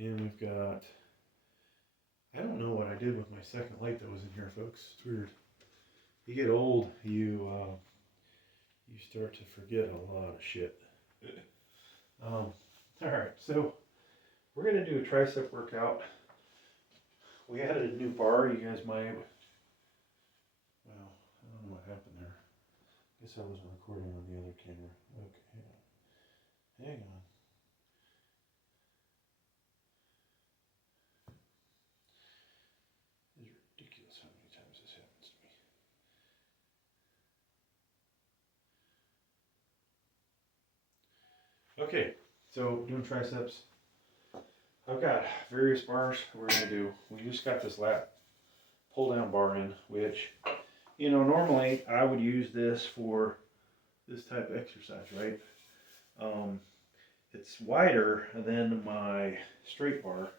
And we've got, I don't know what I did with my second light that was in here, folks. It's weird. You get old, you start to forget a lot of shit. Alright, so we're going to do a tricep workout. We added a new bar. You guys might, well, I don't know what happened there. I guess I wasn't recording on the other camera. Okay, hang on. It's ridiculous how many times this happens to me. Okay, so doing triceps. I've got various bars we're going to do. We just got this lat pull down bar in, which, you know, normally I would use this for this type of exercise, right? It's wider than my straight bar,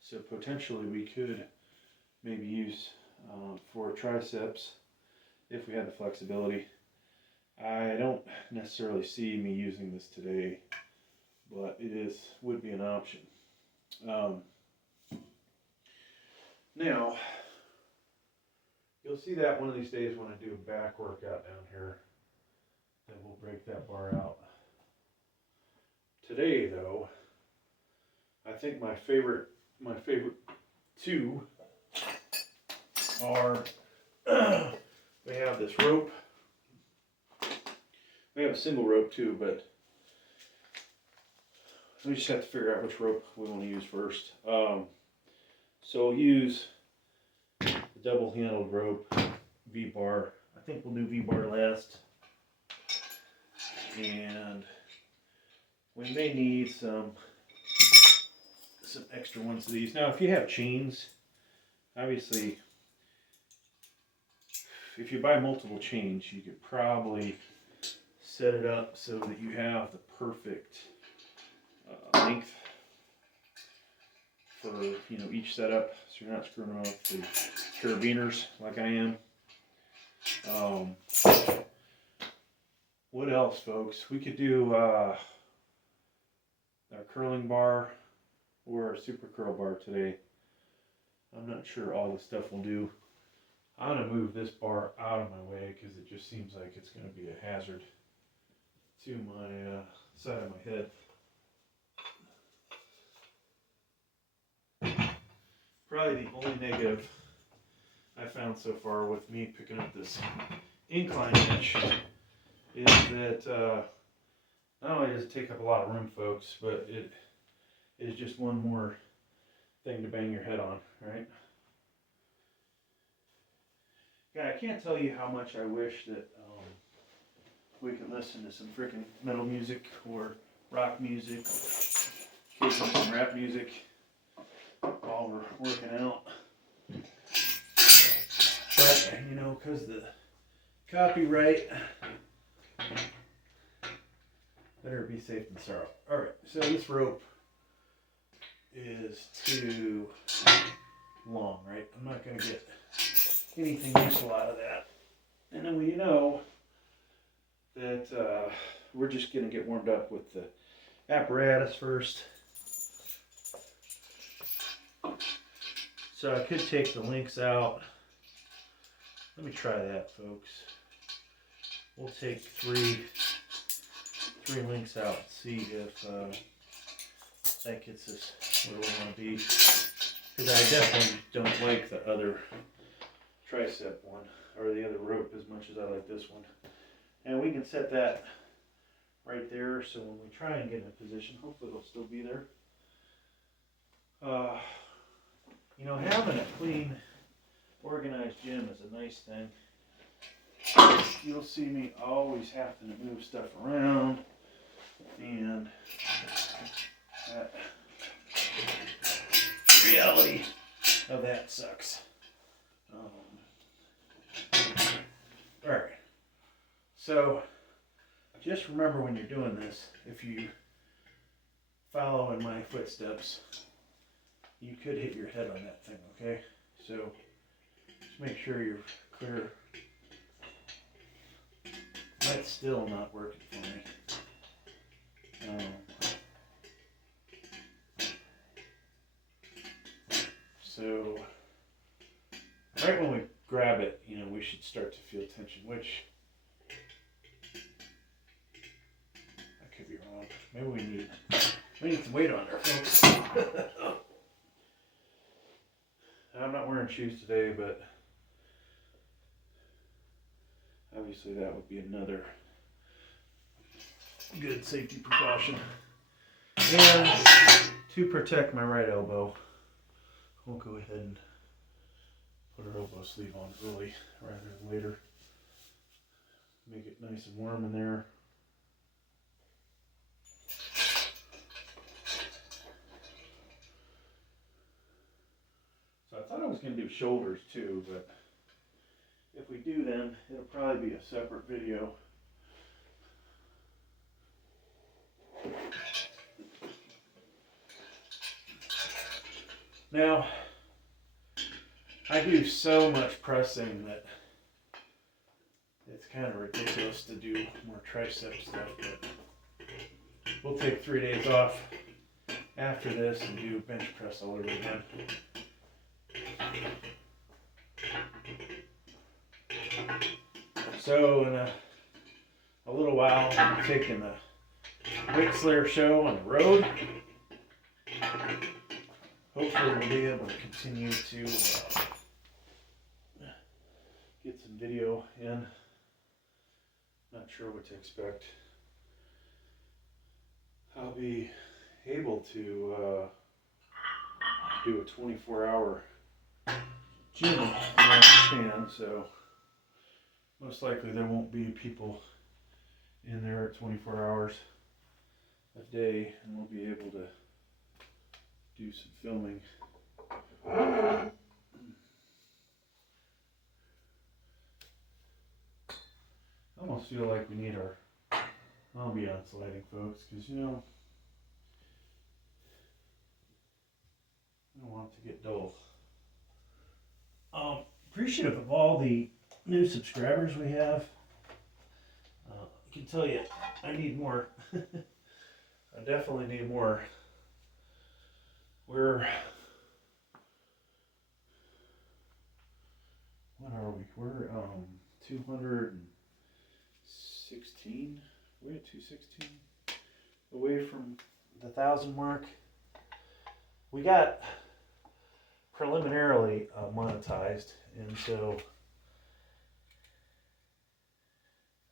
so potentially we could maybe use for triceps if we had the flexibility. I don't necessarily see me using this today, but it would be an option. Now, you'll see that one of these days when I do a back workout down here, that we'll break that bar out. Today, though, I think my favorite two are we have this rope. We have a single rope too, but we just have to figure out which rope we want to use first. So we'll use the double-handled rope, V-bar. I think we'll do V-bar last. And we may need some extra ones of these. Now, if you have chains, obviously, if you buy multiple chains, you could probably set it up so that you have the perfect length for, you know, each setup, so you're not screwing around with the carabiners like I am. What else, folks? We could do our curling bar or a super curl bar today. I'm not sure all the stuff we'll do. I'm going to move this bar out of my way because it just seems like it's going to be a hazard to my side of my head. Probably the only negative I found so far with me picking up this incline bench is that not only does it take up a lot of room, folks, but it is just one more thing to bang your head on, right? Yeah, I can't tell you how much I wish that we could listen to some freaking metal music or rock music, occasionally some rap music while we're working out. But, you know, because the copyright, better be safe than sorrow. Alright, so this rope is too long, right? I'm not going to get anything useful out of that. And then we know that we're just going to get warmed up with the apparatus first. So I could take the links out. Let me try that, folks. We'll take three links out and see if that gets us where we want to be. Because I definitely don't like the other tricep one, or the other rope, as much as I like this one. And we can set that right there, so when we try and get in a position, hopefully it'll still be there. You know, having a clean, organized gym is a nice thing. You'll see me always having to move stuff around, and that reality of that sucks. Alright, so just remember when you're doing this, if you follow in my footsteps, you could hit your head on that thing, okay? So just make sure you're clear. That's still not working for me. so right when we grab it, you know, we should start to feel tension, which I could be wrong. Maybe we need some weight on there, folks. I'm not wearing shoes today, but obviously that would be another good safety precaution. And to protect my right elbow, we'll go ahead and put our elbow sleeve on early rather than later. Make it nice and warm in there. So I thought I was going to do shoulders too, but if we do then, it'll probably be a separate video. Now, I do so much pressing that it's kind of ridiculous to do more tricep stuff, but we'll take 3 days off after this and do bench press all over again. So in a little while, I'm taking the Weight Slayer show on the road. Hopefully we'll be able to continue to get some video in. Not sure what to expect. I'll be able to do a 24-hour gym when I can, so most likely there won't be people in there at 24 hours a day, and we'll be able to do some filming. I almost feel like we need our ambiance lighting, folks, because you know, I don't want it to get dull. Appreciative of all the new subscribers we have. I can tell you, I need more. I definitely need more. What are we? We're 216. We're at 216. Away from the 1,000 mark. We got preliminarily monetized, and so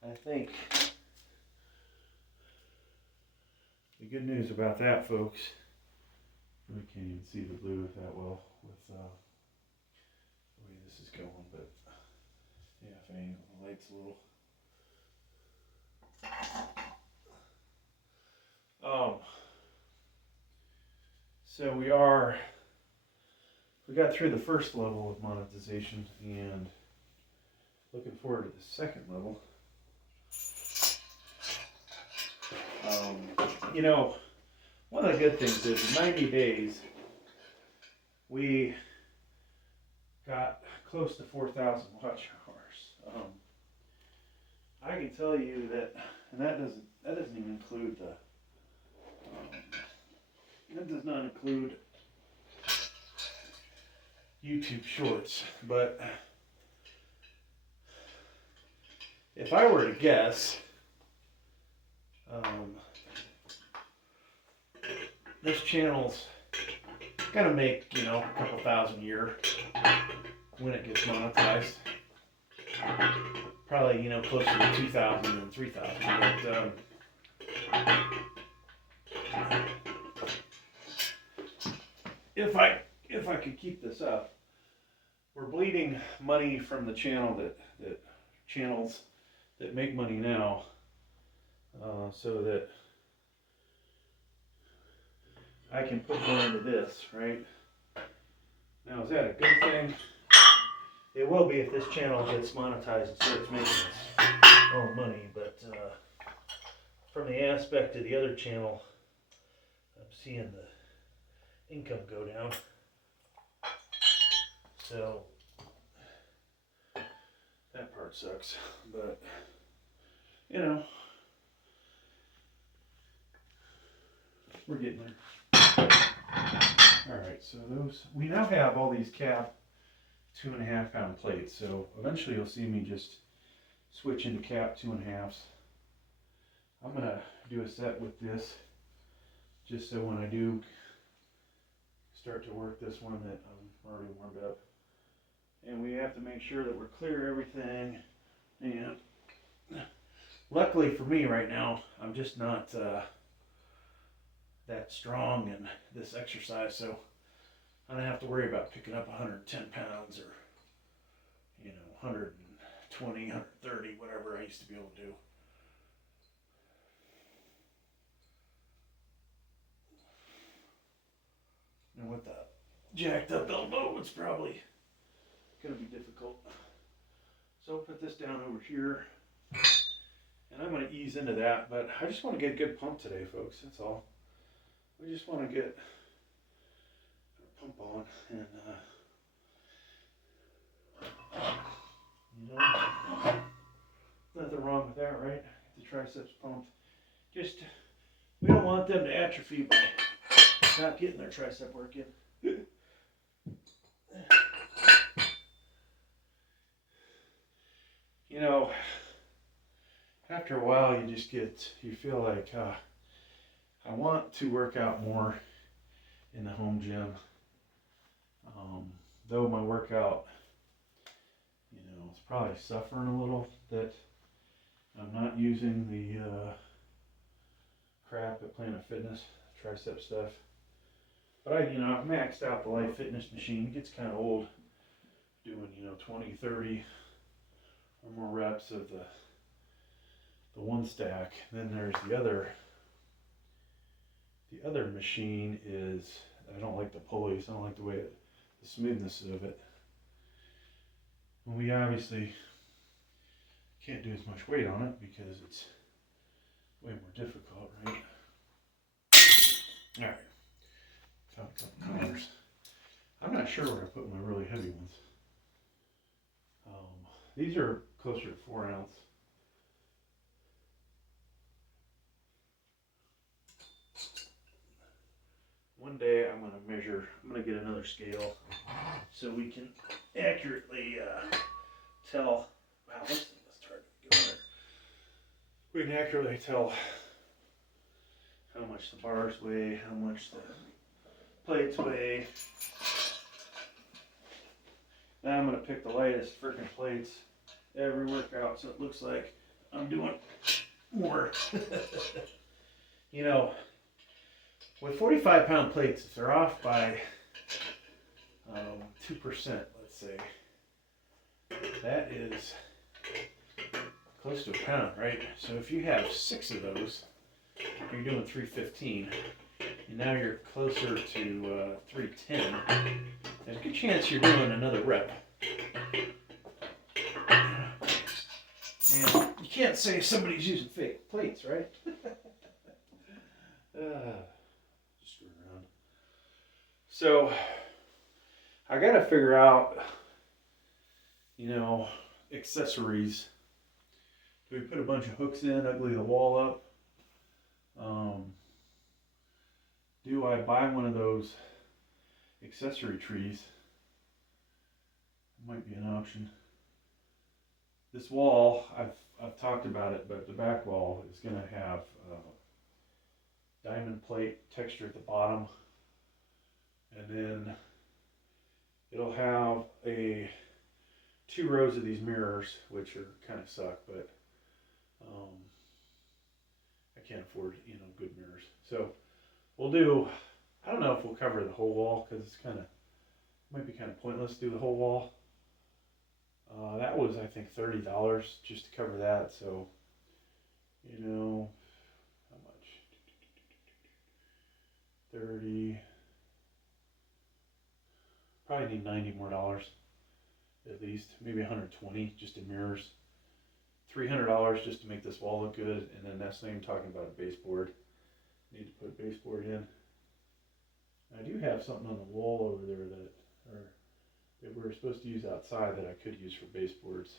I think the good news about that, folks, we can't even see the blue that well with the way this is going, but yeah, if I angle the lights a little. So we got through the first level of monetization and looking forward to the second level. You know, one of the good things is in 90 days, we got close to 4,000 watch hours. I can tell you that, and that doesn't even include the, that does not include YouTube Shorts, but if I were to guess, this channel's gonna make, you know, a couple thousand a year when it gets monetized. Probably, you know, closer to 2,000 than 3,000, but if I could keep this up, we're bleeding money from the channel that channels that make money now, so that I can put more into this, right? Now, is that a good thing? It will be if this channel gets monetized and starts making its own money, but from the aspect of the other channel, I'm seeing the income go down. So that part sucks, but you know, we're getting there. All right, so we now have all these cap 2.5 pound plates. So eventually you'll see me just switch into cap 2.5s. I'm gonna do a set with this, just so when I do start to work this one that I'm already warmed up. And we have to make sure that we're clear everything. And luckily for me right now, I'm just not that strong in this exercise, so I don't have to worry about picking up 110 pounds or 120, 130, whatever I used to be able to do. And with the jacked up elbow, it's probably going to be difficult. So I'll put this down over here, and I'm going to ease into that, but I just want to get a good pump today, folks, that's all. We just want to get our pump on, and nothing wrong with that, right? Get the triceps pumped. Just, we don't want them to atrophy by not getting their tricep work in. After a while you feel like, I want to work out more in the home gym. Though my workout, it's probably suffering a little that I'm not using the crap at Planet Fitness, tricep stuff. But I've maxed out the Life Fitness machine. It gets kind of old doing, 20, 30 or more reps of the one stack. Then there's the other machine is, I don't like the pulleys. I don't like the smoothness of it. Well, we obviously can't do as much weight on it because it's way more difficult, right? All right. Found a couple colors. I'm not sure where I put my really heavy ones. These are closer to 4 ounce. One day I'm going to get another scale so we can accurately tell. Wow, let's try to go there. We can accurately tell how much the bars weigh, how much the plates weigh. Now I'm going to pick the lightest freaking plates every workout so it looks like I'm doing more. With 45 pound plates, if they're off by 2%, let's say, that is close to a pound, right? So if you have 6 of those, you're doing 315, and now you're closer to 310. There's a good chance you're doing another rep. And you can't say somebody's using fake plates, right? Just screw around. So I got to figure out, accessories. Do we put a bunch of hooks in, ugly the wall up? Do I buy one of those accessory trees? Might be an option. This wall, I've talked about it, but the back wall is going to have diamond plate texture at the bottom, and then it'll have 2 rows of these mirrors, which are kind of suck, but I can't afford good mirrors. So we'll do. I don't know if we'll cover the whole wall because it's might be kind of pointless to do the whole wall. That was, I think, $30 just to cover that. So, how much? 30. Probably need $90 more at least. Maybe 120 just in mirrors. $300 just to make this wall look good. And then that's not even talking about a baseboard. Need to put a baseboard in. I do have something on the wall over there that we're supposed to use outside that I could use for baseboards.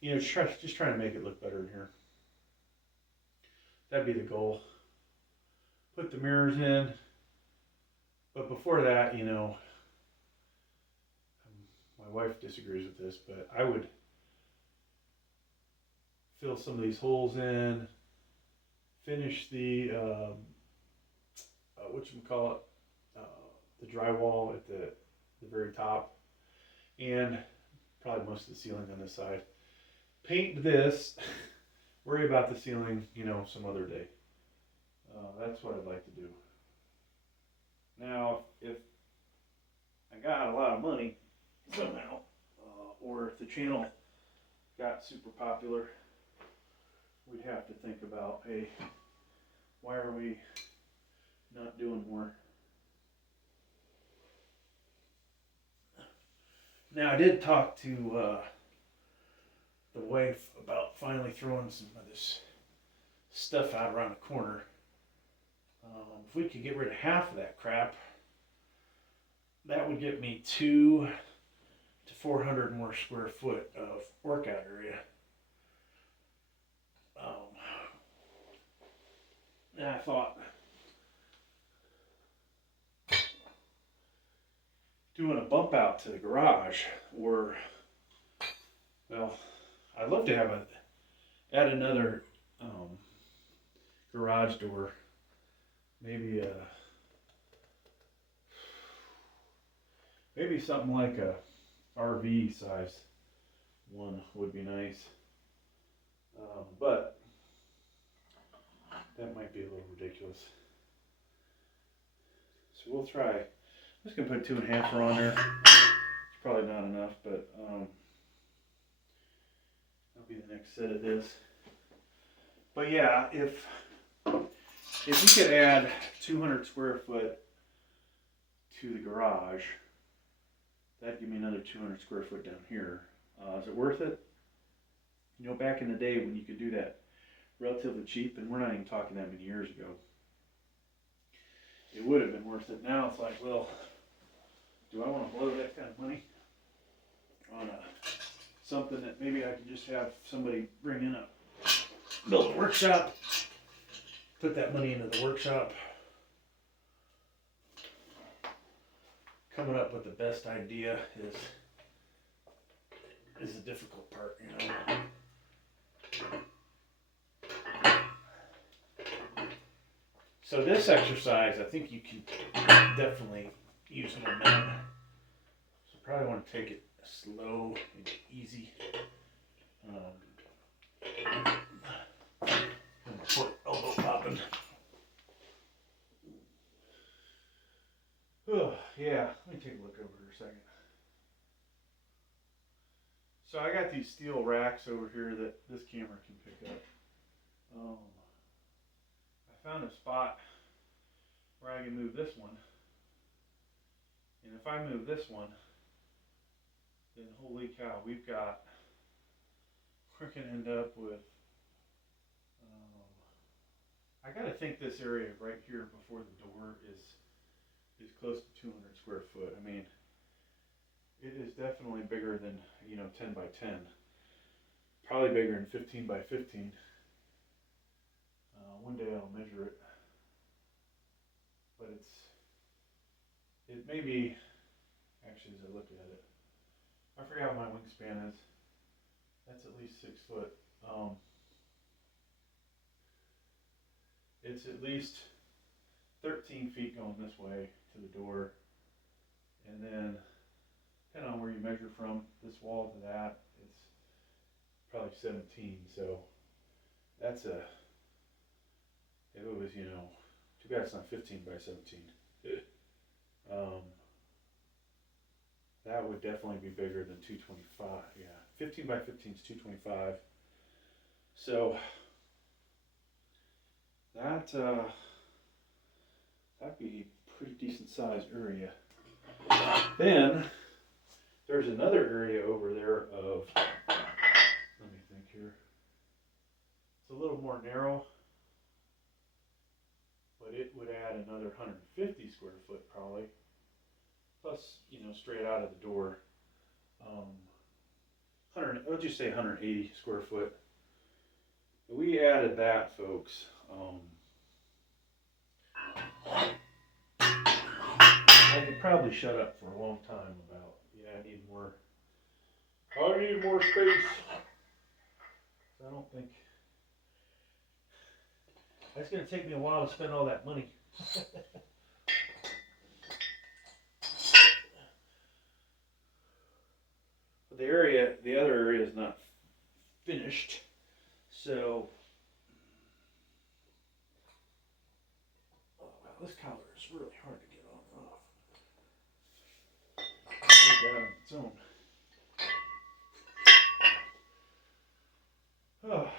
Just trying to make it look better in here. That'd be the goal. Put the mirrors in, But before that, you know, my wife disagrees with this, but I would fill some of these holes in, finish the whatchamacallit, uh, the drywall at the very top, and probably most of the ceiling on this side. Paint this, worry about the ceiling, you know, some other day. That's what I'd like to do. Now, if I got a lot of money somehow, or if the channel got super popular, we'd have to think about, hey, why are we not doing more? Now, I did talk to the wife about finally throwing some of this stuff out around the corner. If we could get rid of half of that crap, that would get me 200 to 400 more square foot of workout area. And I thought doing a bump out to the garage, or, well, I'd love to have add another garage door, maybe maybe something like a RV size one would be nice, but that might be a little ridiculous. So we'll try. I'm just gonna put 2.5 on there. It's probably not enough, but that'll be the next set of this. But yeah, if you could add 200 square foot to the garage, that'd give me another 200 square foot down here. Is it worth it? You know, back in the day when you could do that relatively cheap, and we're not even talking that many years ago, it would have been worth it. Now it's like, well, do I want to blow that kind of money on something that maybe I could just have somebody bring in build a workshop, put that money into the workshop. Coming up with the best idea is the difficult part, you know. So this exercise, I think you can definitely use momentum. So probably want to take it slow and easy. And my foot elbow popping. Oh, yeah, let me take a look over here a second. So I got these steel racks over here that this camera can pick up. I found a spot where I can move this one. And if I move this one, then holy cow, we're going to end up with, I got to think this area right here before the door is close to 200 square foot. I mean, it is definitely bigger than, 10 by 10. Probably bigger than 15 by 15. One day I'll measure it. But it may be, actually as I look at it, I forgot what my wingspan is. That's at least 6 foot. It's at least 13 feet going this way to the door. And then, depending on where you measure from, this wall to that, it's probably 17. So that's if it was, too bad it's not 15 by 17. That would definitely be bigger than 225. Yeah, 15 by 15 is 225. So that'd be a pretty decent sized area. Then there's another area over there of, let me think here. It's a little more narrow, but it would add another 150 square foot probably. Plus, straight out of the door, 100. I'll just say 180 square foot. We added that, folks. probably shut up for a long time about, yeah, I need more space. So I don't think, it's going to take me a while to spend all that money. But the other area is not finished. So, oh wow, this collar is really hard to get on and off. Look at it on its own. Oh.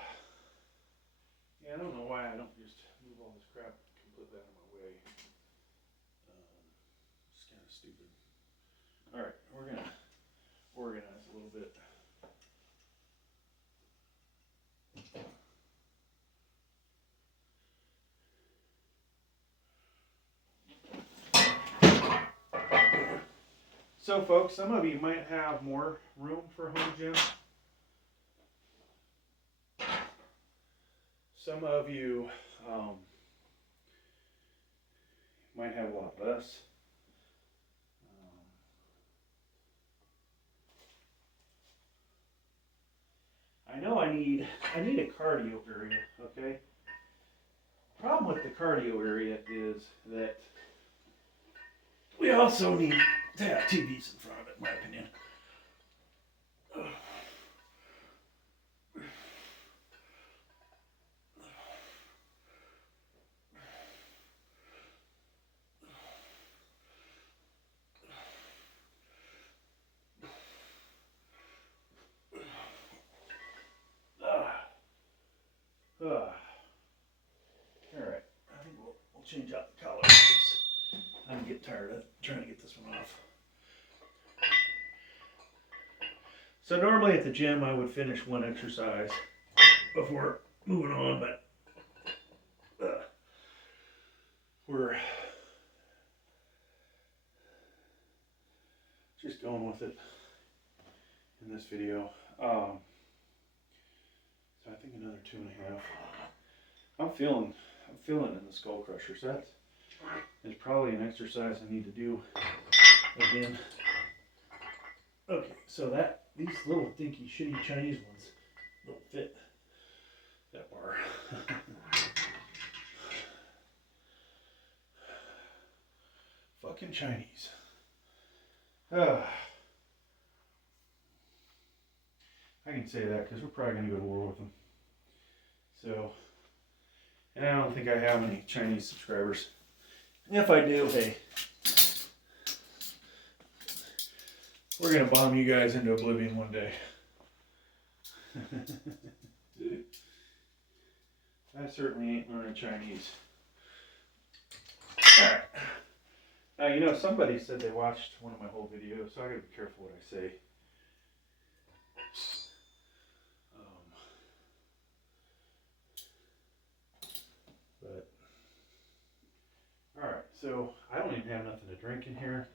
Yeah, I don't know why I don't just move all this crap completely out of my way. It's kind of stupid. Alright, we're going to organize a little bit. So folks, some of you might have more room for a home gym. Some of you might have a lot less. I know I need a cardio area, okay? Problem with the cardio area is that we also need to have TVs in front of it, in my opinion. Alright, I think we'll change out the color because I'm getting tired of trying to get this one off. So normally at the gym I would finish one exercise before moving on, but we're just going with it in this video. So I think another 2.5. I'm feeling it in the skull crusher. So that is probably an exercise I need to do again. Okay, so these little dinky shitty Chinese ones don't fit that bar. Fucking Chinese. I can say that because we're probably going to go to war with them. So, and I don't think I have any Chinese subscribers. If I do, hey, we're going to bomb you guys into oblivion one day. I certainly ain't learning Chinese. Alright. Now, you know, somebody said they watched one of my whole videos, so I gotta be careful what I say. Alright, so I don't even have nothing to drink in here.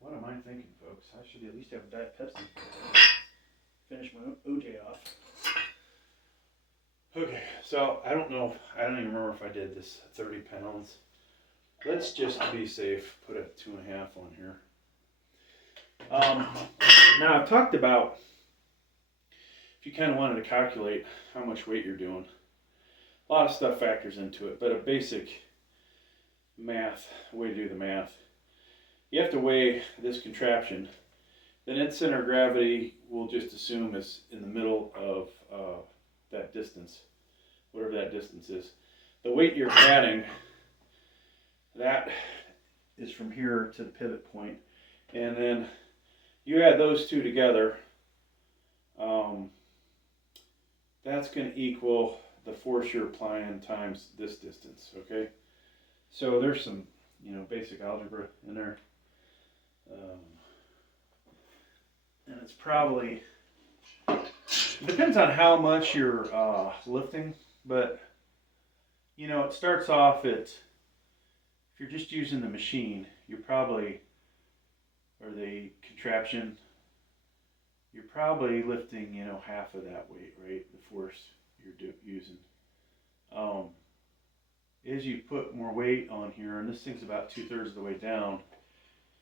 What am I thinking, folks? I should at least have a Diet Pepsi. Finish my OJ off. Okay, so I don't even remember if I did this 30 pounds. Let's just be safe, put a 2.5 on here. Now I've talked about if you kind of wanted to calculate how much weight you're doing. A lot of stuff factors into it, but a basic math, way to do the math. You have to weigh this contraption. Then its center of gravity we'll just assume is in the middle of that distance, whatever that distance is. The weight you're adding, that is from here to the pivot point, and then you add those two together. That's going to equal the force you're applying times this distance. Okay, so there's some basic algebra in there, and it's probably, it depends on how much you're lifting, but it starts off at, if you're just using the machine, you're probably, or the contraption, you're probably lifting, half of that weight, right? The force you're using. As you put more weight on here, and this thing's about 2/3 of the way down,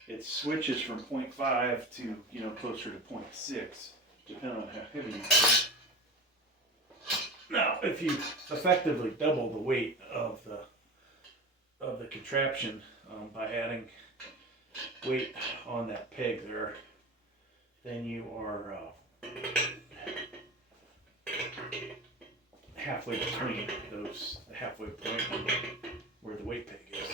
it switches from 0.5 to, you know, closer to 0.6, depending on how heavy you put. Now, if you effectively double the weight of the contraption by adding weight on that peg there, then you are halfway between those, the halfway point where the weight peg is.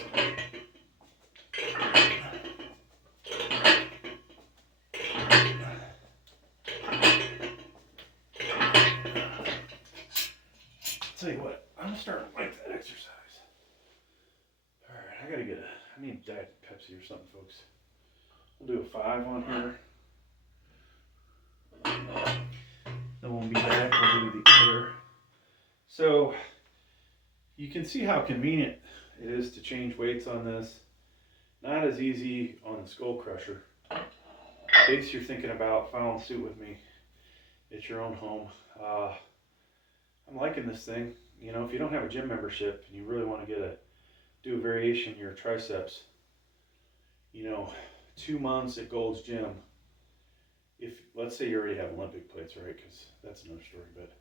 Tell you what, I'm starting to like that exercise. Alright, I need Diet Pepsi or something, folks. We'll do a 5 on her. Then we'll be back, we'll do the other. So, you can see how convenient it is to change weights on this. Not as easy on the Skull Crusher. In case you're thinking about following suit with me at your own home. I'm liking this thing. You know, if you don't have a gym membership and you really want to do a variation in your triceps, you know, 2 months at Gold's Gym, if, let's say you already have Olympic plates, right, because that's another story, but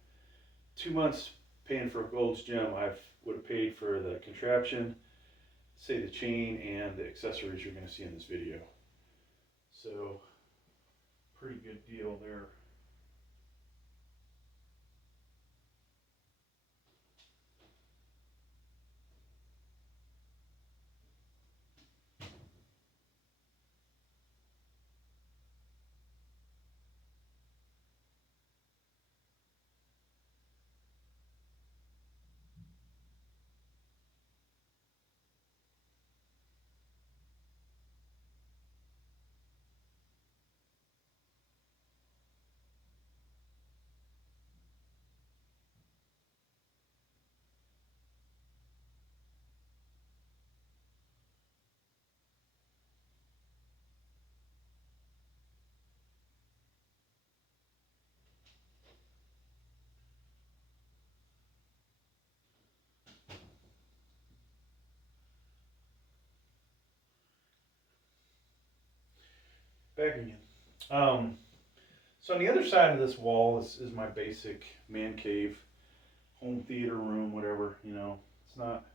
2 months paying for Gold's Gym, I would have paid for the contraption, say the chain, and the accessories you're going to see in this video. So, pretty good deal there. Back again. So on the other side of this wall is my basic man cave, home theater room, whatever, you know. It's not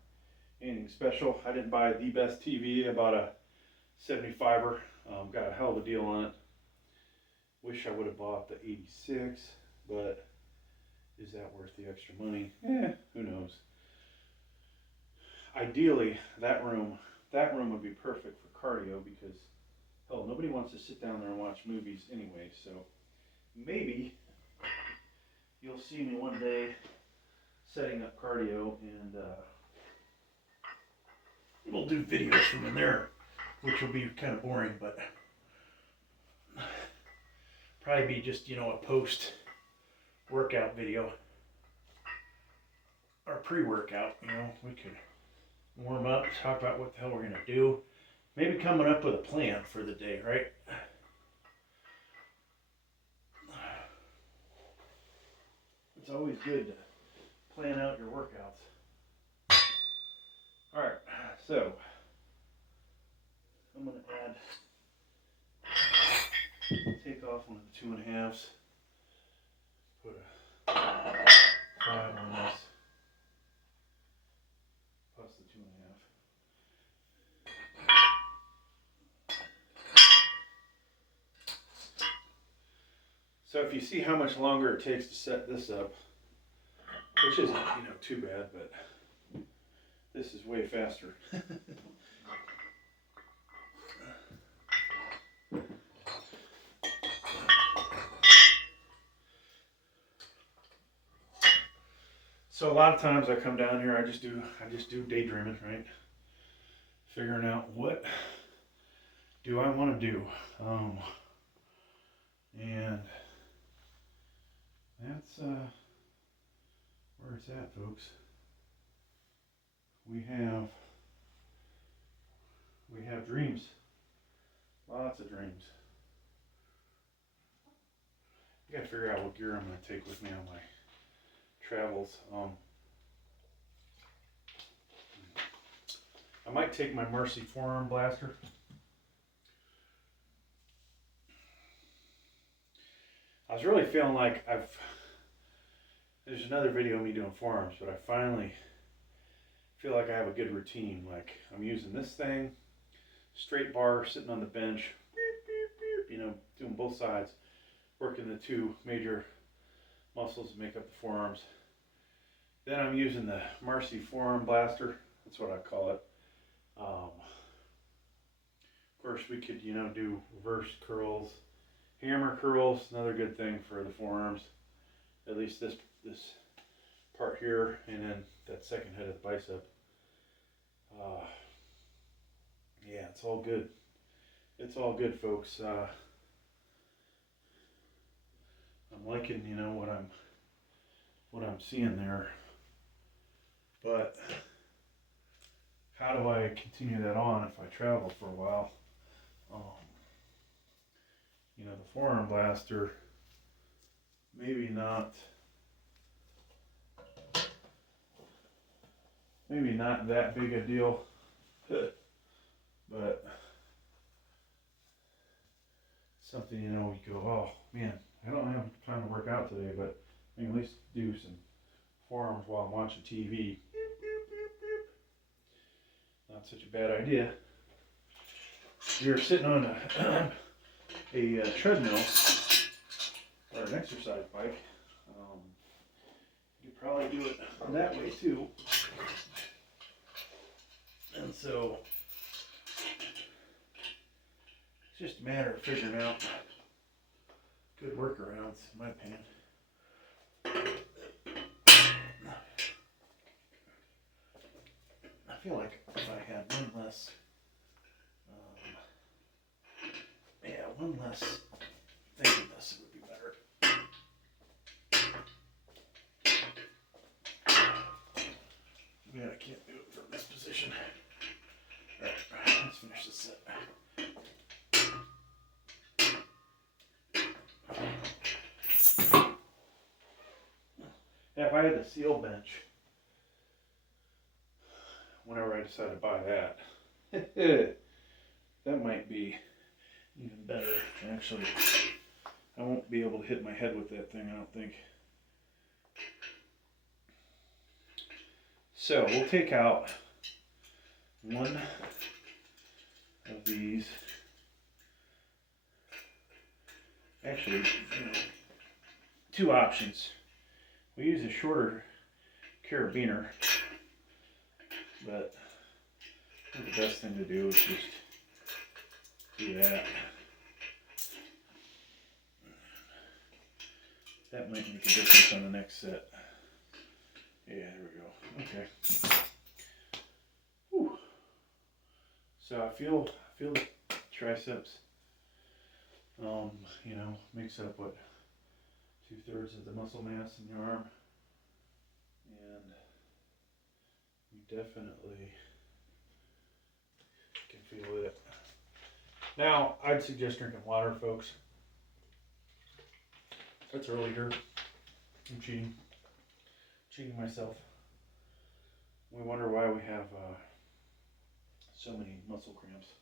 anything special. I didn't buy the best TV. I bought a 75er. Got a hell of a deal on it. Wish I would have bought the 86, but is that worth the extra money? Who knows. Ideally, that room would be perfect for cardio because, hell, nobody wants to sit down there and watch movies anyway, so maybe you'll see me one day setting up cardio and we'll do videos from in there, which will be kind of boring, but probably be just, you know, a post workout video or pre-workout. You know, we could warm up, talk about what the hell we're gonna do, maybe coming up with a plan for the day, right? It's always good to plan out your workouts. All right, so I'm gonna take off one of the 2.5s, put a 5 on this, plus the 2.5. So if you see how much longer it takes to set this up, which isn't, you know, too bad, but this is way faster. So a lot of times I come down here, I just do daydreaming, right? Figuring out what do I want to do, and that's where it's at, folks. We have dreams, lots of dreams. I gotta figure out what gear I'm gonna take with me on my travels. I might take my Mercy forearm blaster. I was really feeling like there's another video of me doing forearms, but I finally feel like I have a good routine. Like I'm using this thing, straight bar, sitting on the bench, doing both sides, working the two major muscles that make up the forearms. Then I'm using the Marcy forearm blaster. That's what I call it. Of course, we could, do reverse curls, hammer curls. Another good thing for the forearms. At least this part here, and then that second head of the bicep. Yeah, it's all good. It's all good, folks. I'm liking, what I'm seeing there. But how do I continue that on if I travel for a while? The forearm blaster, maybe not that big a deal, but something, you go, oh man, I don't have time to work out today, but I can at least do some forearms while I'm watching TV. Not such a bad idea. If you're sitting on a treadmill or an exercise bike, you could probably do it that way too. And so it's just a matter of figuring out good workarounds, in my opinion. I feel like if I had one less thing in this, it would be better. Yeah, I can't do it from this position. Alright, let's finish this set. Yeah, if I had the seal bench, whenever I decide to buy that, that might be even better. Actually, I won't be able to hit my head with that thing, I don't think. So we'll take out one of these. Actually, two options. We use a shorter carabiner, but I think the best thing to do is just do that. That might make a difference on the next set. Yeah, there we go. Okay. Whew. So I feel the triceps. Makes up what, 2/3 of the muscle mass in your arm, and you definitely can feel it. Now, I'd suggest drinking water, folks. It's early here. I'm cheating myself. We wonder why we have so many muscle cramps.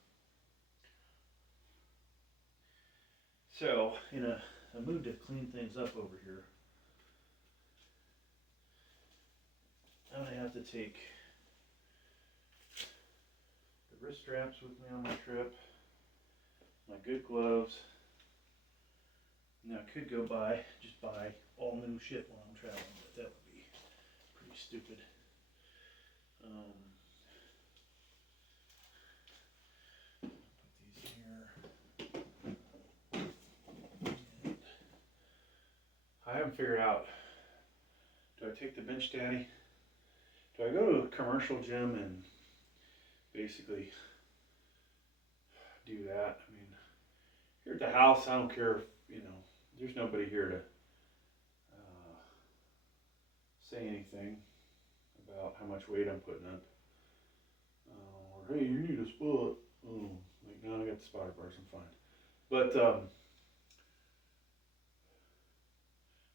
So, in a mood to clean things up over here, I'm going to have to take the wrist straps with me on my trip, my good gloves. Now I could just buy all new shit while I'm traveling, but that would be pretty stupid. Put these here. And I haven't figured out, do I take the Bench Daddy? Do I go to a commercial gym and basically do that? I mean, here at the house, I don't care if, there's nobody here to say anything about how much weight I'm putting up. Or, hey, you need a spot. Oh, like, no, I got the spotter bars, I'm fine. But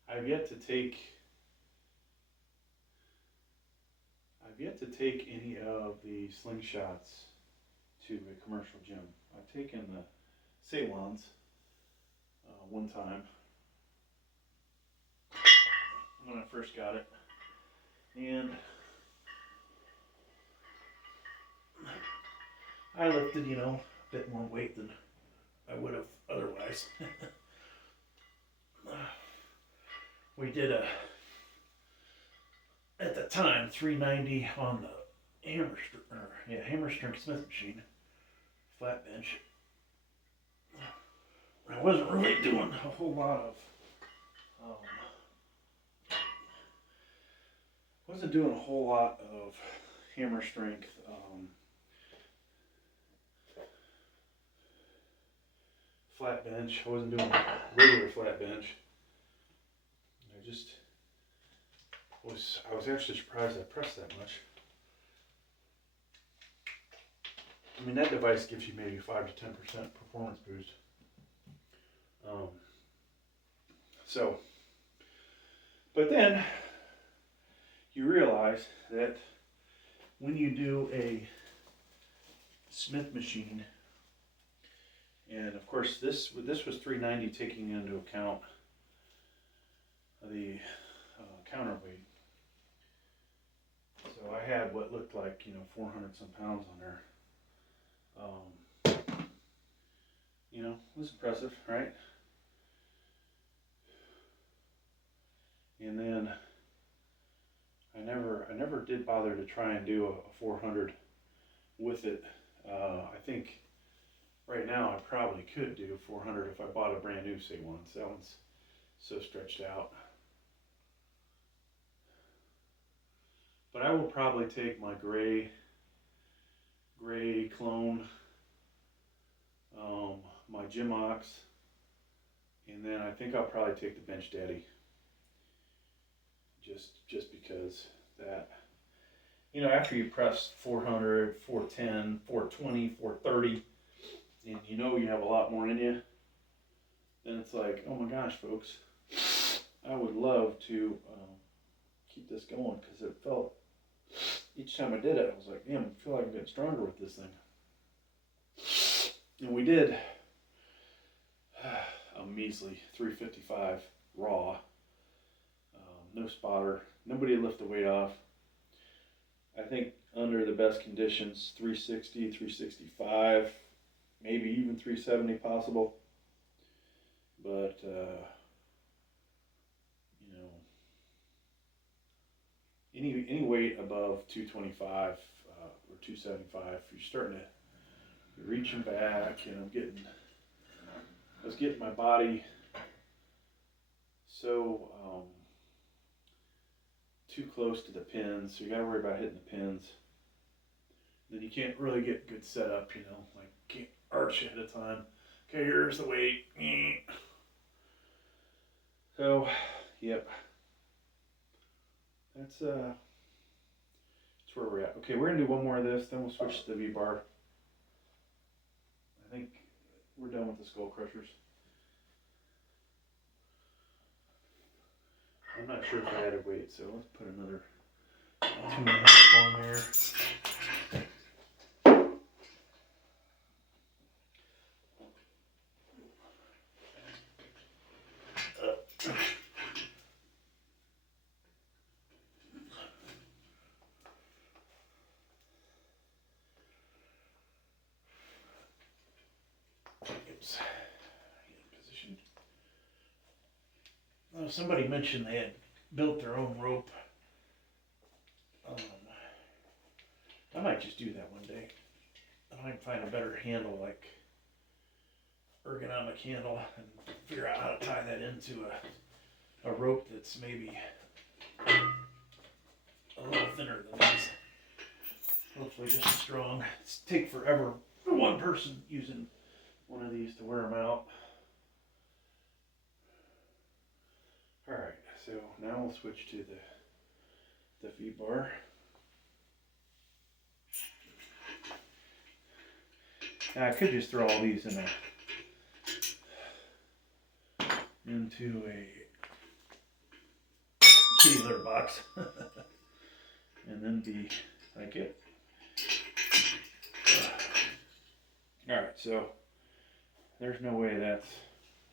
I've yet to take any of the slingshots to a commercial gym. I've taken the Ceylons one time, when I first got it. And I lifted, you know, a bit more weight than I would have otherwise. We did at the time, 390 on the hammer strength Smith machine, flat bench. I wasn't really doing a whole lot of, hammer strength. Flat bench. I wasn't doing regular flat bench. I was actually surprised I pressed that much. I mean, that device gives you maybe 5 to 10% performance boost. But then you realize that when you do a Smith machine, and of course this was 390 taking into account the counterweight. So I had what looked like, 400 some pounds on there. It was impressive, right? And then I never did bother to try and do a 400 with it. I think right now I probably could do 400 if I bought a brand new, say, one. So that one's so stretched out. But I will probably take my gray clone, my Gym Ox, and then I think I'll probably take the Bench Daddy. Just because that, after you press 400, 410, 420, 430, and you have a lot more in you, then it's like, oh my gosh, folks, I would love to keep this going, because it felt, each time I did it, I was like, damn, I feel like I'm getting stronger with this thing. And we did a measly 355 raw, no spotter, nobody lift the weight off. I think under the best conditions, 360, 365, maybe even 370 possible. But, any weight above 225 or 275, you're starting to, you're reaching back, and I was getting my body so too close to the pins, so you got to worry about hitting the pins. Then you can't really get good setup, like can't arch ahead of time. Okay, here's the weight. So, yep. That's where we're at. Okay, we're gonna do one more of this, then we'll switch to the V-bar. I think we're done with the skull crushers. I'm not sure if I added weight, so let's put another 2.5 on there. Oops. Position. Somebody mentioned they had built their own rope. I might just do that one day. I might find a better handle, like ergonomic handle, and figure out how to tie that into a rope that's maybe a little thinner than these. Hopefully just as strong. It's take forever for one person using one of these to wear them out. Alright, so now we'll switch to the V-bar. Now I could just throw all these into a kitty litter box and then be like it. Alright, so there's no way that's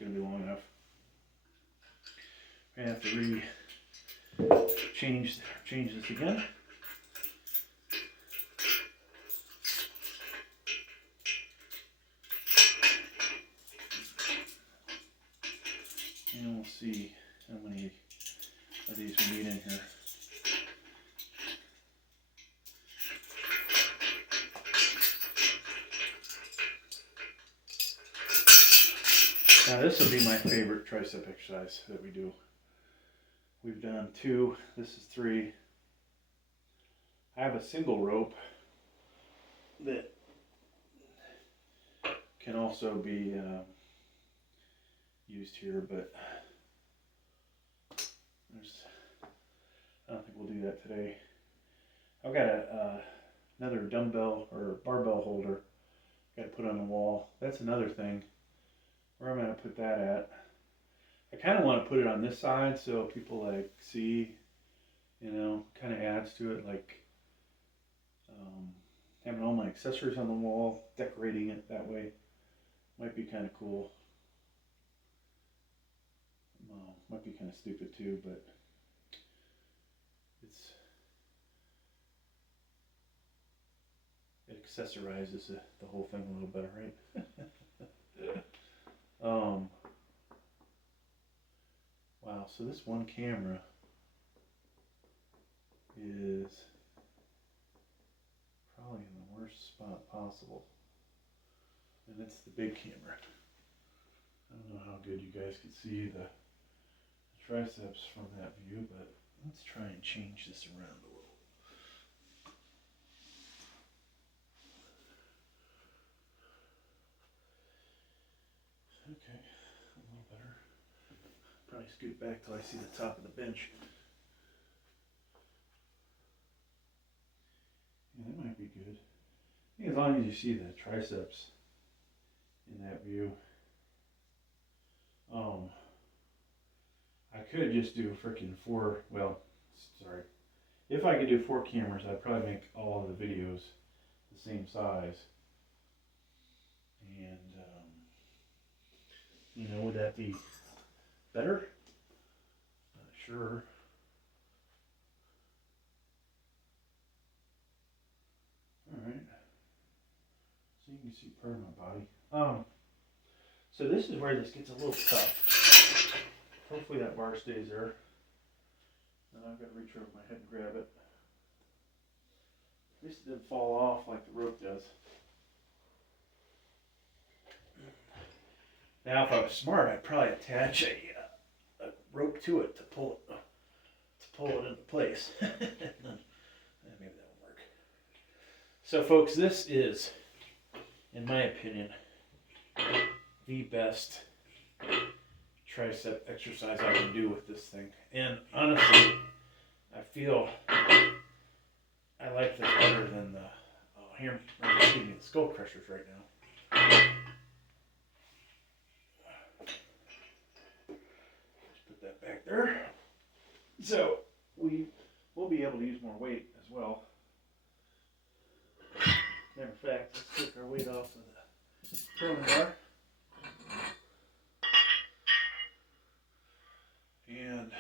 going to be long enough. I have to change this again. And we'll see how many of these we need in here. Now this will be my favorite tricep exercise that we do. We've done 2, this is 3. I have a single rope that can also be used here, but I don't think we'll do that today. I've got another dumbbell or barbell holder got to put on the wall. That's another thing. Where am I going to put that at? I kind of want to put it on this side so people like see, you know, kind of adds to it, like having all my accessories on the wall, decorating it that way. Might be kind of cool. Might be kind of stupid too, but it accessorizes the whole thing a little better, right? Wow, so this one camera is probably in the worst spot possible. And it's the big camera. I don't know how good you guys can see the triceps from that view, but let's try and change this around a little. Okay, a little better. Probably scoot back till I see the top of the bench. Yeah, that might be good. I think as long as you see the triceps in that view. I could just do a freaking 4, well, sorry. If I could do 4 cameras, I'd probably make all of the videos the same size. And, you know, would that be better? Not sure. Alright. So you can see part of my body. So this is where this gets a little tough. Hopefully that bar stays there. Then I've got to reach over my head and grab it. At least it didn't fall off like the rope does. Now if I was smart, I'd probably attach a rope to it to pull it into place. Maybe that won't work. So folks, this is, in my opinion, the best tricep exercise I can do with this thing. And honestly, I feel I like this better than the the skull crushers right now. Just put that back there. So we will be able to use more weight as well. Matter of fact, let's take our weight off of the throwing bar. And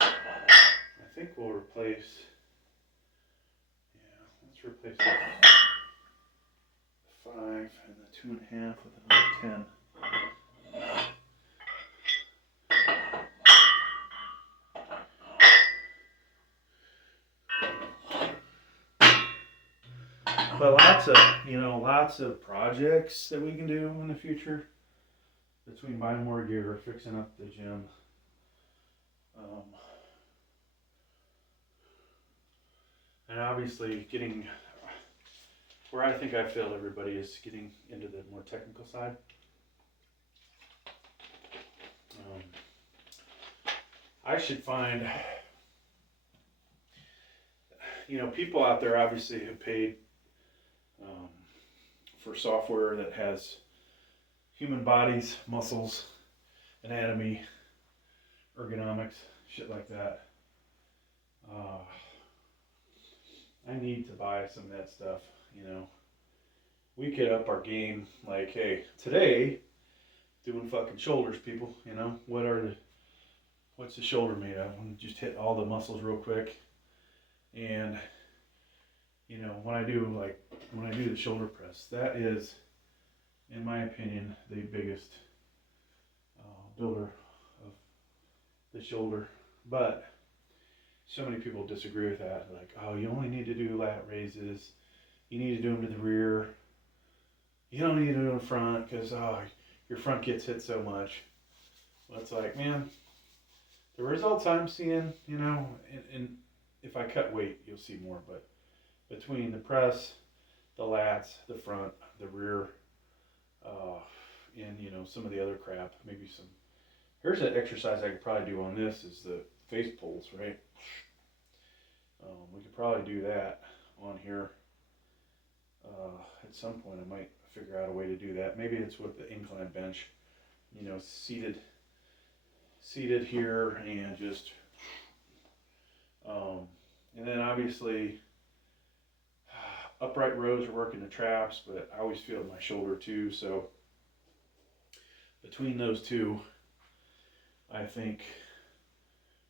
I think we'll replace, let's replace the 5 and the 2.5 with another 10. But lots of projects that we can do in the future between buying more gear, fixing up the gym. And obviously getting where I think I failed everybody is getting into the more technical side. I should find, people out there obviously have paid for software that has human bodies, muscles, anatomy, ergonomics, shit like that. I need to buy some of that stuff, We could up our game, like, hey, today, doing fucking shoulders, people, what are the what's the shoulder made of? I'm just hit all the muscles real quick. And you know, when I do the shoulder press, that is, in my opinion, the biggest builder of the shoulder. But so many people disagree with that. They're like, oh, you only need to do lat raises. You need to do them to the rear. You don't need to do them in front because your front gets hit so much. Well, it's like, man, the results I'm seeing, you know, and if I cut weight, you'll see more. But between the press, the lats, the front, the rear, and you know some of the other crap, maybe some. Here's an exercise I could probably do on this is the face pulls, right? We could probably do that on here. At some point, I might figure out a way to do that. Maybe it's with the incline bench, you know, seated here and just, and then obviously upright rows are working the traps, but I always feel it in my shoulder too. So between those two, I think,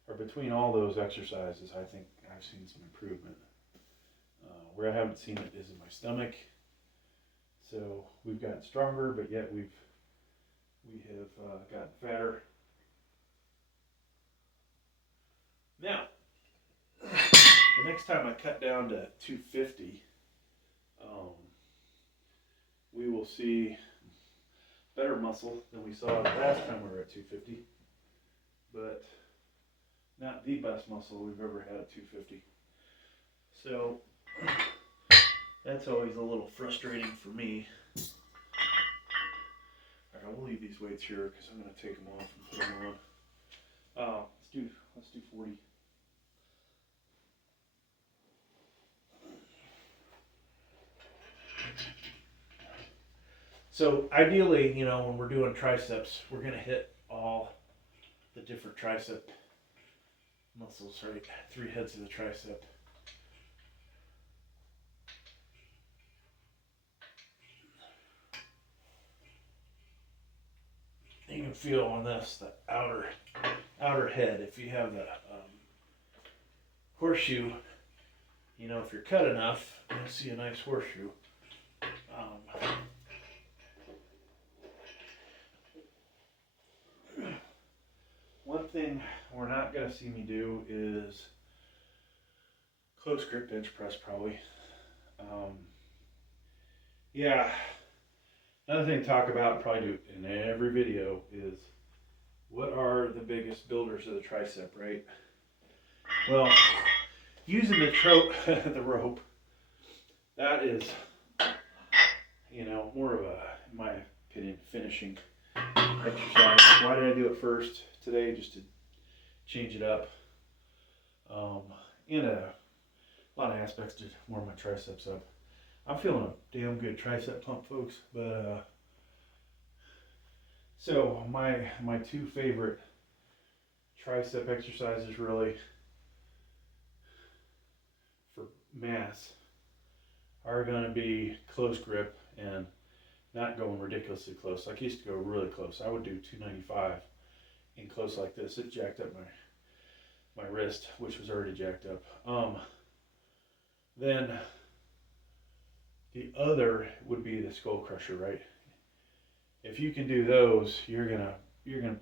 or between all those exercises, I think I've seen some improvement. Where I haven't seen it is in my stomach. So we've gotten stronger, but yet we have gotten fatter. Now, the next time I cut down to 250, we will see better muscle than we saw the last time we were at 250, but not the best muscle we've ever had at 250. So that's always a little frustrating for me. All right, we'll leave these weights here because I'm going to take them off and put them on. Let's do 40. So ideally, you know, when we're doing triceps, we're going to hit all the different tricep muscles, right? 3 heads of the tricep. You can feel on this the outer head. If you have the horseshoe, you know, if you're cut enough, you'll see a nice horseshoe. One thing we're not going to see me do is close grip bench press, probably. Yeah. Another thing to talk about, and probably do in every video, is what are the biggest builders of the tricep, right? Well, using the rope, that is, you know, more of a, in my opinion, finishing exercise. Why did I do it first today? Just to change it up. In a lot of aspects to warm my triceps up. I'm feeling a damn good tricep pump, folks. But so my 2 favorite tricep exercises really for mass are going to be close grip and not going ridiculously close. Like I used to go really close. I would do 295 in close like this. It jacked up my wrist, which was already jacked up. Then the other would be the skull crusher, right? If you can do those, you're gonna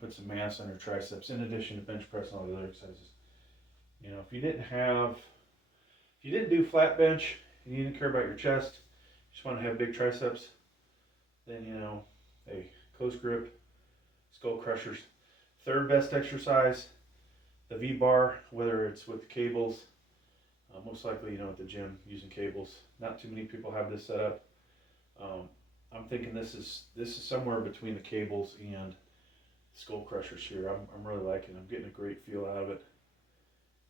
put some mass on your triceps in addition to bench press and all the other exercises. You know, if you didn't do flat bench and you didn't care about your chest, you just want to have big triceps, then you know, hey, close grip, skull crushers. Third best exercise, the V-bar, whether it's with cables, most likely, you know, at the gym using cables. Not too many people have this set up. I'm thinking this is somewhere between the cables and skull crushers here. I'm really liking it. I'm getting a great feel out of it.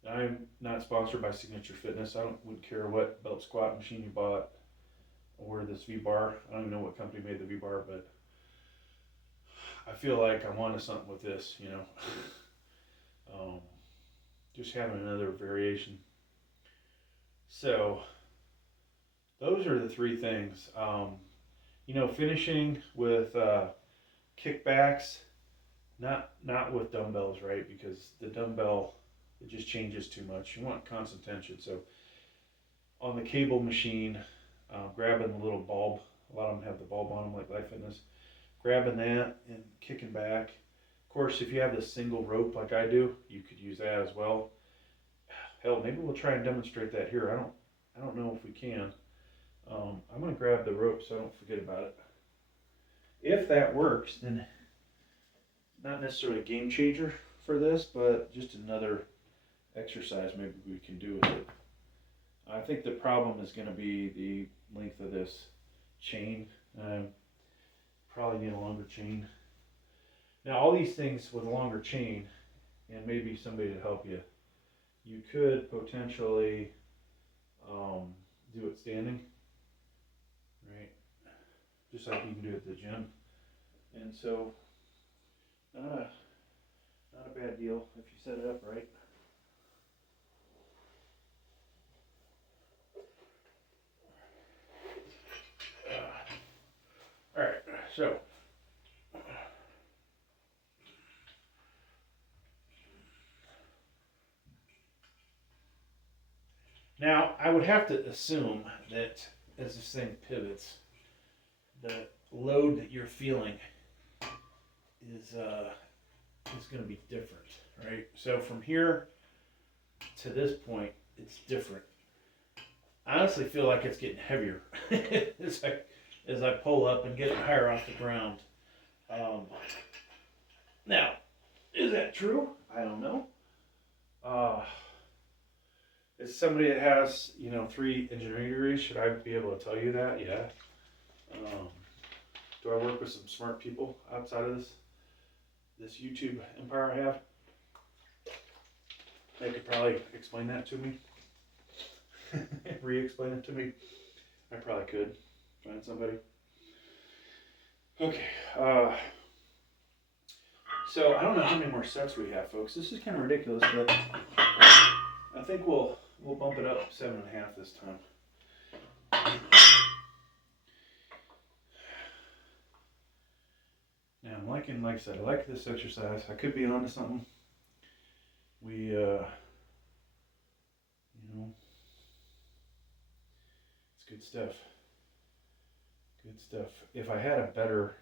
I'm not sponsored by Signature Fitness. I wouldn't care what belt squat machine you bought or this V-bar. I don't even know what company made the V-bar, but I feel like I'm onto something with this, you know. Just having another variation. So those are the 3 things. You know, finishing with kickbacks Not with dumbbells, right? Because the dumbbell, it just changes too much. You want constant tension. So on the cable machine, grabbing the little bulb. A lot of them have the bulb on them, like Life Fitness. Grabbing that and kicking back. Of course, if you have this single rope like I do, you could use that as well. Hell, maybe we'll try and demonstrate that here. I don't know if we can. I'm gonna grab the rope so I don't forget about it. If that works, then not necessarily a game changer for this, but just another exercise maybe we can do with it. I think the problem is going to be the length of this chain. Probably need a longer chain. Now, all these things with a longer chain, and maybe somebody to help you, you could potentially do it standing, right? Just like you can do at the gym. And so, not a bad deal if you set it up right. All right, so now I would have to assume that as this thing pivots, the load that you're feeling is going to be different, right? So from here to this point, it's different. I honestly feel like it's getting heavier as I pull up and get higher off the ground. Now, is that true? I don't know. As somebody that has, 3 engineering degrees, should I be able to tell you that? Yeah. Do I work with some smart people outside of this YouTube empire I have? They could probably explain that to me. Re-explain it to me. I probably could find somebody. Okay. So I don't know how many more sets we have, folks. This is kind of ridiculous, but I think we'll bump it up 7.5 this time. Now I'm liking, like I said, I like this exercise. I could be onto something. We, it's good stuff. Good stuff. If I had a better,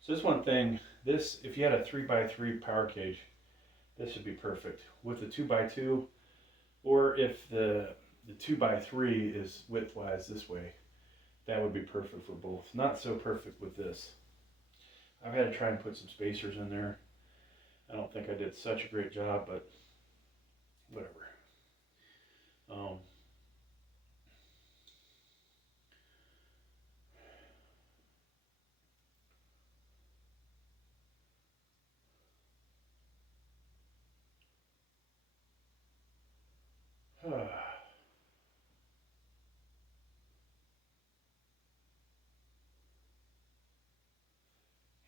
so this one thing, if you had a 3x3 power cage, this would be perfect. With the 2x2, or if the 2x3 is widthwise this way, that would be perfect for both. Not so perfect with this. I've had to try and put some spacers in there. I don't think I did such a great job, but whatever.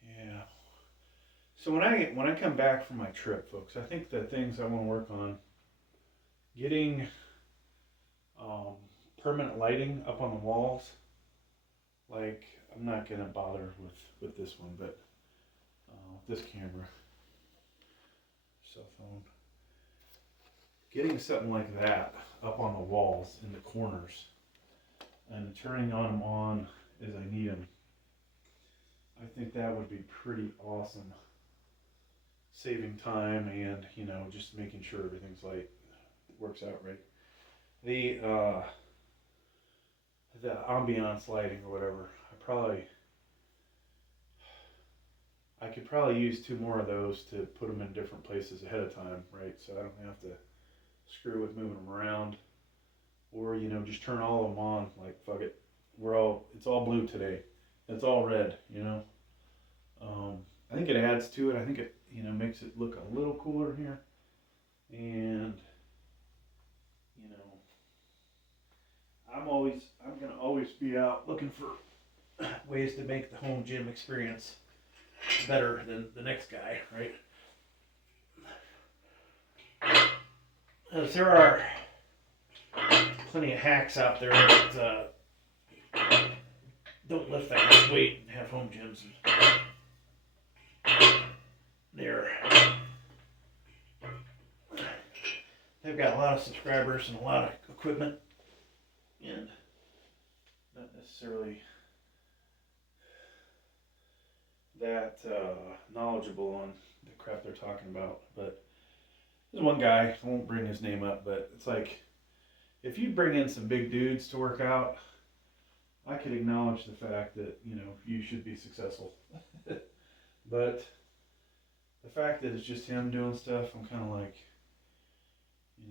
Yeah. So when I come back from my trip, folks, I think the things I want to work on, getting permanent lighting up on the walls. Like, I'm not gonna bother with this one, but this camera, cell phone, getting something like that up on the walls in the corners, and turning them on as I need them. I think that would be pretty awesome. Saving time and, just making sure everything's works out right. The ambiance lighting or whatever, I could probably use 2 more of those to put them in different places ahead of time, right? So I don't have to screw with moving them around, or just turn all of them on. Like, fuck it, it's all blue today. It's all red, I think it adds to it. I think it makes it look a little cooler here, and I'm gonna always be out looking for ways to make the home gym experience better than the next guy, right? As there are plenty of hacks out there that don't lift that much weight and have home gyms. they've got a lot of subscribers and a lot of equipment, and not necessarily that knowledgeable on the crap they're talking about. But there's one guy, I won't bring his name up, but it's like, if you bring in some big dudes to work out, I could acknowledge the fact that, you should be successful. But the fact that it's just him doing stuff, I'm kind of like,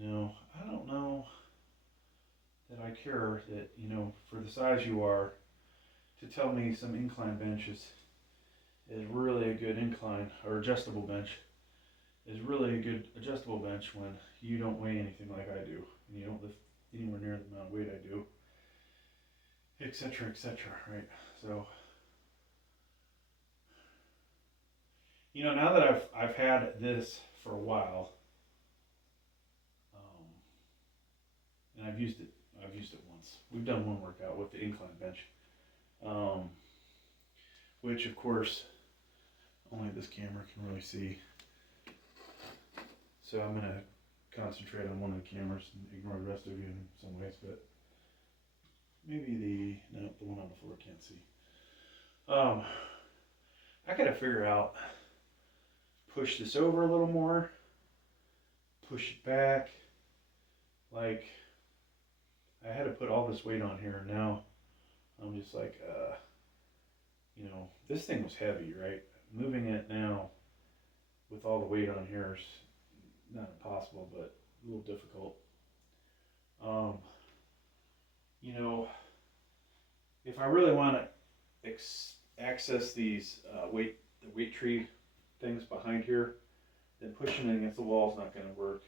I don't know that I care that, for the size you are, to tell me some incline benches is really a good incline, or adjustable bench is really a good adjustable bench when you don't weigh anything like I do, and you don't lift anywhere near the amount of weight I do, etc., etc., right? So, now that I've had this for a while, and I've used it once. We've done one workout with the incline bench, which of course only this camera can really see. So I'm gonna concentrate on one of the cameras and ignore the rest of you in some ways, but maybe the one on the floor can't see. I gotta figure out, push this over a little more, push it back. Like, I had to put all this weight on here, and now I'm just like, this thing was heavy, right? Moving it now with all the weight on here is not impossible, but a little difficult. If I really want to access these the weight tree things behind here, then pushing it against the wall is not going to work.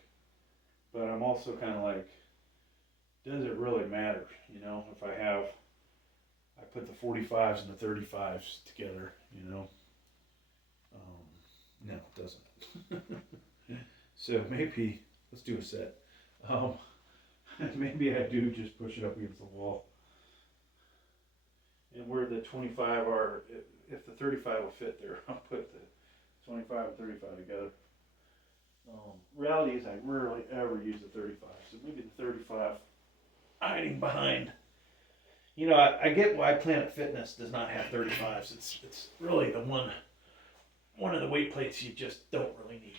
But I'm also kind of like, does it really matter? If I put the 45s and the 35s together, no, it doesn't. So maybe, let's do a set. Maybe I do just push it up against the wall. And where the 25 are, if the 35 will fit there, I'll put the 25 and 35 together. Reality is I rarely ever use the 35, so maybe the 35 hiding behind. I get why Planet Fitness does not have 35s. It's really the one of the weight plates you just don't really need.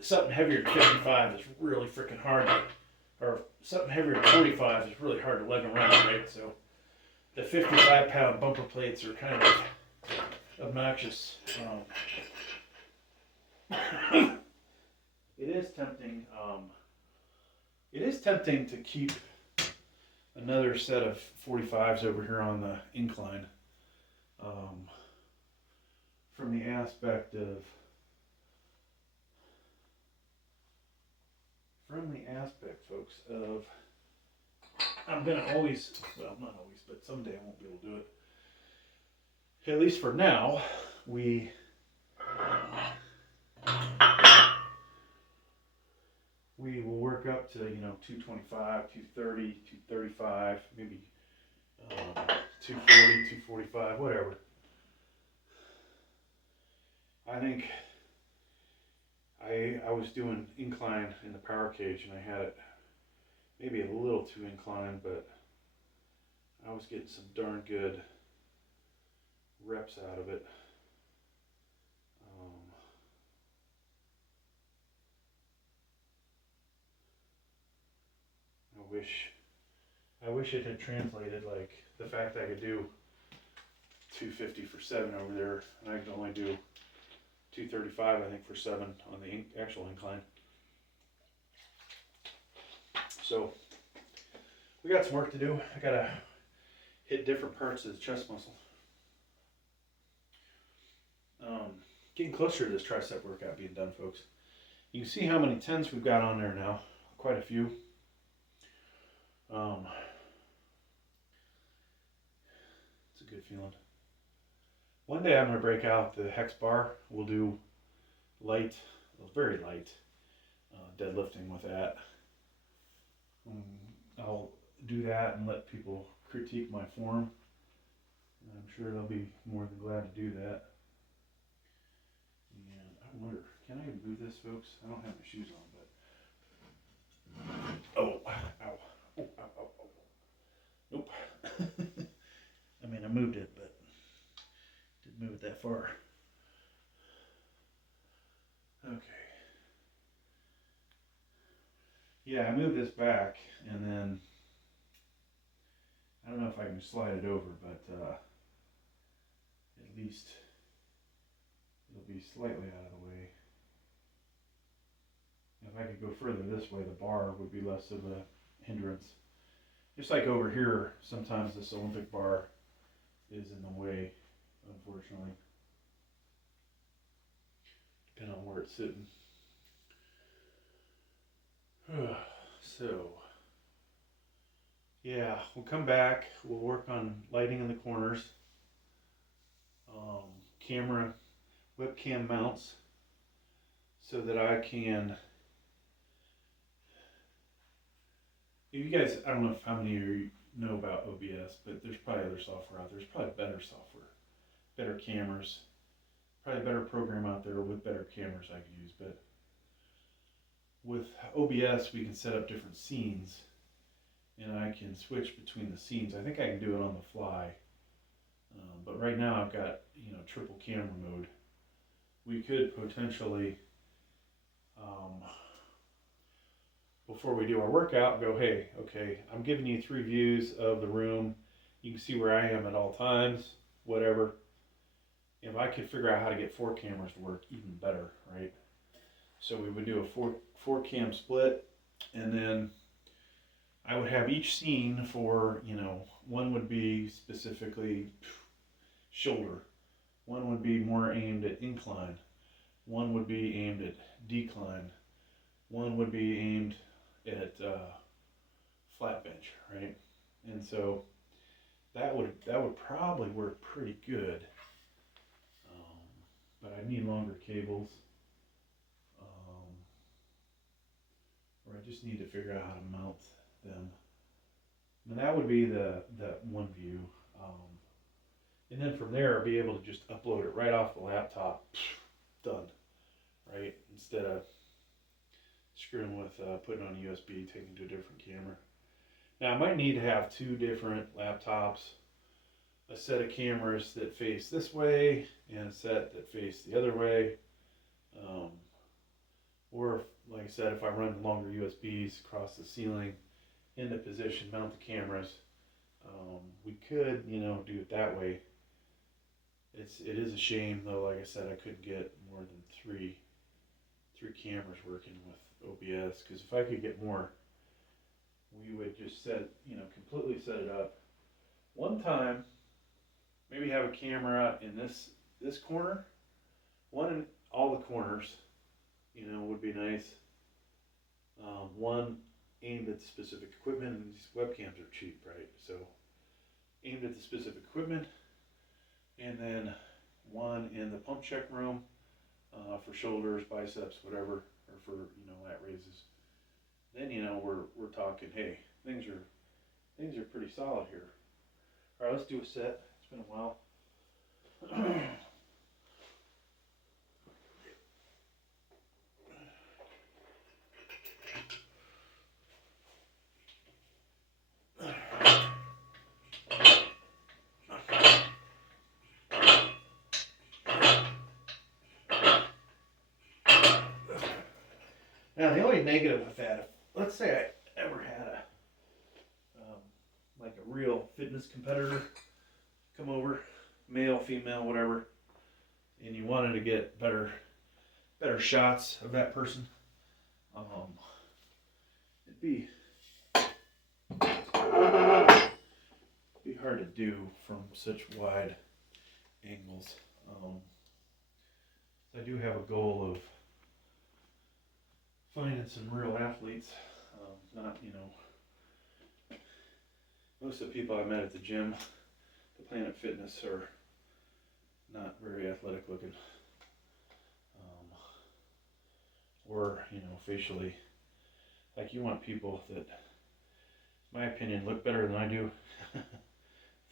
Something heavier than 55 is really freaking hard, or something heavier than 45 is really hard to lug around, right? So the 55-pound bumper plates are kind of obnoxious. It is tempting. It is tempting to keep another set of 45s over here on the incline, from the aspect of folks, of I'm gonna always, well, not always, but someday I won't be able to do it. At least for now, we will work up to 225, 230, 235, maybe 240, 245, whatever. I think I was doing incline in the power cage, and I had it maybe a little too inclined, but I was getting some darn good reps out of it. I wish it had translated, like the fact I could do 250 for 7 over there, and I could only do 235, I think, for 7 on the actual incline. So we got some work to do. I gotta hit different parts of the chest muscle. Getting closer to this tricep workout being done, folks. You can see how many 10s we've got on there now. Quite a few. It's a good feeling. One day I'm going to break out the hex bar. We'll do light, very light deadlifting with that. I'll do that and let people critique my form I'm sure they'll be more than glad to do that. And I wonder, can I move this, folks? I don't have my shoes on, but oh, ow, oh, ow, ow, ow. Nope. I mean, I moved it, but didn't move it that far. Okay. Yeah, I moved this back, and then I don't know if I can slide it over, but at least it'll be slightly out of the way. If I could go further this way, the bar would be less of a hindrance. Just like over here, sometimes this Olympic bar is in the way, unfortunately, depending on where it's sitting. So, yeah, we'll come back. We'll work on lighting in the corners, camera, webcam mounts, so that I can. You guys, I don't know how many of you know about OBS, but there's probably other software out there. There's probably better software, better cameras, probably a better program out there with better cameras I could use. But with OBS, we can set up different scenes, and I can switch between the scenes. I think I can do it on the fly. But right now I've got, triple camera mode. We could potentially, before we do our workout, go, hey, okay, I'm giving you 3 views of the room. You can see where I am at all times, whatever. If I could figure out how to get 4 cameras to work, even better, right? So we would do a four cam split, and then I would have each scene for, one would be specifically shoulder, one would be more aimed at incline, one would be aimed at decline, one would be aimed at flat bench, right? And so that would probably work pretty good, but I need longer cables, or I just need to figure out how to mount them. And that would be the one view. And then from there, I'll be able to just upload it right off the laptop. Done. Right? Instead of screwing with putting on a USB, taking to a different camera. Now, I might need to have 2 different laptops, a set of cameras that face this way, and a set that face the other way. Or, like I said, if I run longer USBs across the ceiling, into position, mount the cameras. We could, do it that way. It is a shame though. Like I said, I couldn't get more than three cameras working with OBS. Because if I could get more, we would just completely set it up. One time, maybe have a camera in this corner, one in all the corners. Would be nice. One aimed at the specific equipment, and these webcams are cheap, right? So aimed at the specific equipment, and then one in the pump check room for shoulders, biceps, whatever, or for lat raises. Then we're talking, hey, things are pretty solid here. All right, let's do a set. It's been a while. Now, the only negative with that, let's say I ever had like a real fitness competitor come over, male, female, whatever, and you wanted to get better shots of that person, it'd be hard to do from such wide angles. I do have a goal of finding some real athletes, not, most of the people I met at the gym, the Planet Fitness, are not very athletic looking, or, facially. Like, you want people that, in my opinion, look better than I do,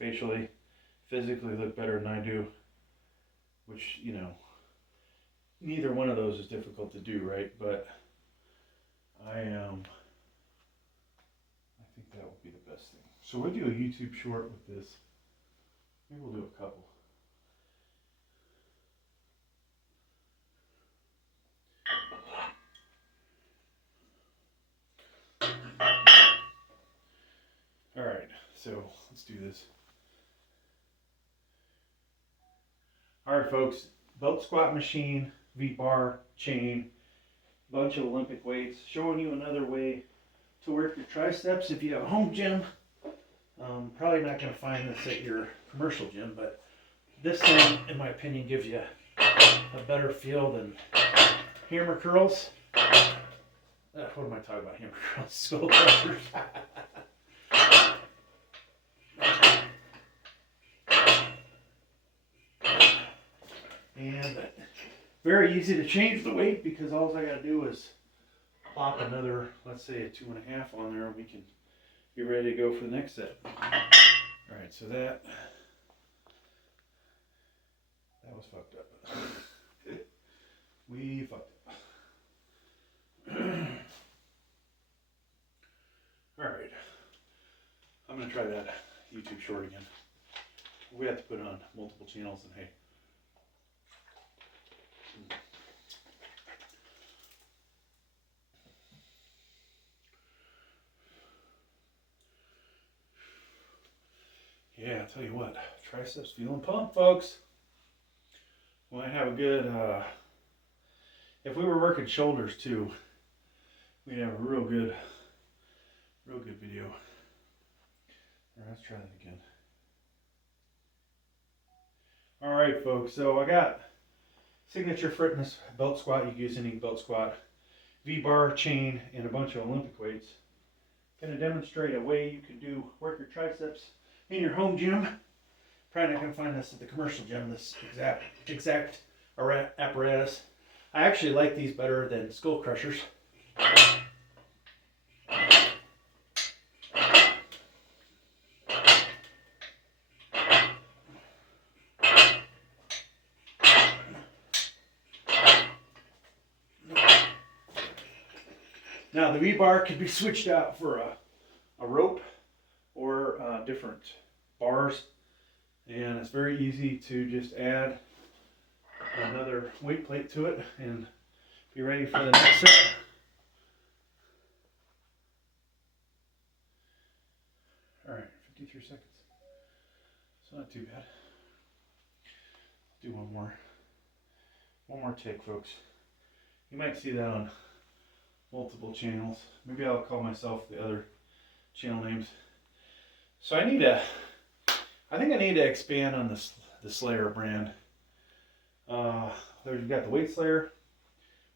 facially, physically look better than I do, which, you know, neither one of those is difficult to do, right? But I think that would be the best thing. So we'll do a YouTube short with this. Maybe we'll do a couple. All right, so let's do this. All right, folks, belt squat machine, V-bar, chain, bunch of Olympic weights, showing you another way to work your triceps if you have a home gym. Probably not going to find this at your commercial gym, but this thing, in my opinion, gives you a better feel than hammer curls. What am I talking about? Hammer curls, skull crushers. And very easy to change the weight because all I got to do is plop another, let's say a 2.5 on there, and we can be ready to go for the next set. All right, so that was fucked up. We fucked up. All right, I'm gonna try that YouTube short again. We have to put on multiple channels, and hey. Yeah, I'll tell you what, triceps feeling pumped, folks. We might have a good, if we were working shoulders too, we'd have a real good video. All right, let's try that again. All right, folks, so I got signature fitness belt squat. You can use any belt squat, V-bar, chain, and a bunch of Olympic weights. Going to demonstrate a way you can work your triceps in your home gym. Probably not going to find this at the commercial gym, this exact apparatus. I actually like these better than skull crushers. Now the V-bar could be switched out for a rope or different bars, and it's very easy to just add another weight plate to it and be ready for the next set. All right, 53 seconds. It's not too bad. I'll do one more take, folks. You might see that on multiple channels. Maybe I'll call myself the other channel names. So I think I need to expand on the Slayer brand. You've got the Weight Slayer.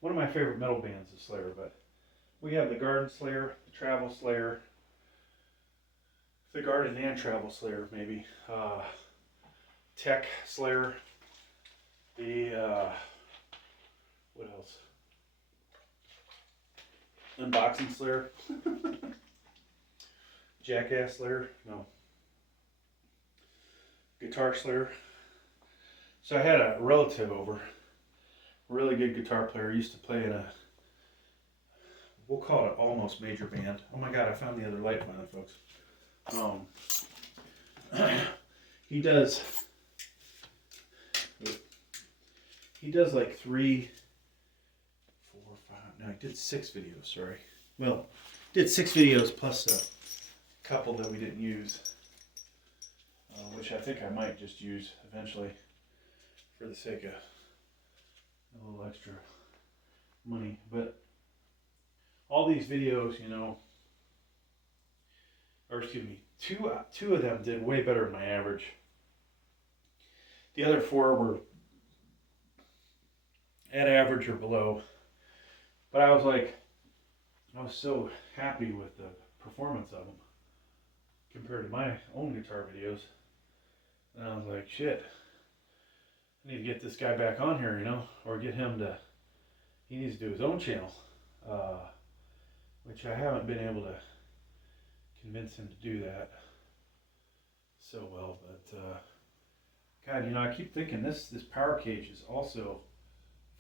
One of my favorite metal bands is Slayer, but we have the Garden Slayer, the Travel Slayer, the Garden and Travel Slayer, maybe. Tech Slayer. The what else? Unboxing Slayer. Jackass Slayer. No. Guitar Slayer. So I had a relative over, really good guitar player. Used to play in a, we'll call it almost major band. Oh my God, I found the other light finally, folks. He does like 3, 4, 5, no, he did 6 videos, sorry. Well, did 6 videos plus a couple that we didn't use, which I think I might just use eventually for the sake of a little extra money. But all these videos, you know, or excuse me, two of them did way better than my average. The other 4 were at average or below. But I was so happy with the performance of them compared to my own guitar videos. And I was like, shit, I need to get this guy back on here, you know, or get him to, he needs to do his own channel, which I haven't been able to convince him to do that so well, but God, you know, I keep thinking this power cage is also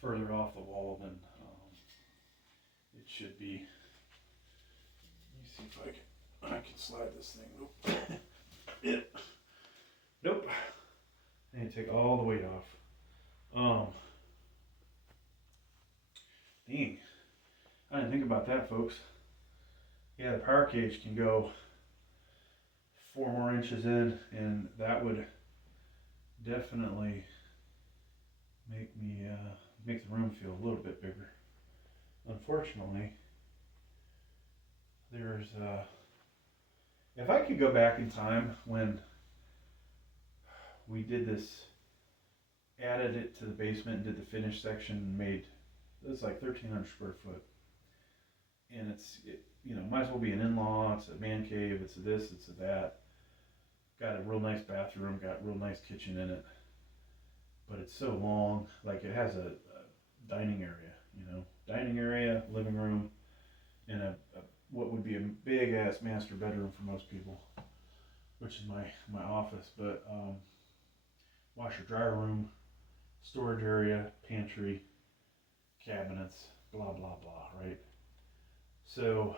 further off the wall than it should be. Let me see if I can slide this thing. Nope. Yeah. Nope. I need to take all the weight off. Dang. I didn't think about that, folks. Yeah, the power cage can go 4 more inches in, and that would definitely make me make the room feel a little bit bigger. Unfortunately, there's if I could go back in time when we did this, added it to the basement and did the finished section, and made it's like 1,300 square foot, and you know, might as well be an in-law. It's a man cave. It's a this. It's a that. Got a real nice bathroom. Got a real nice kitchen in it. But it's so long. Like it has a dining area. You know, dining area, living room, and a what would be a big ass master bedroom for most people, which is my office. But washer dryer room, storage area, pantry, cabinets, blah blah blah. Right. So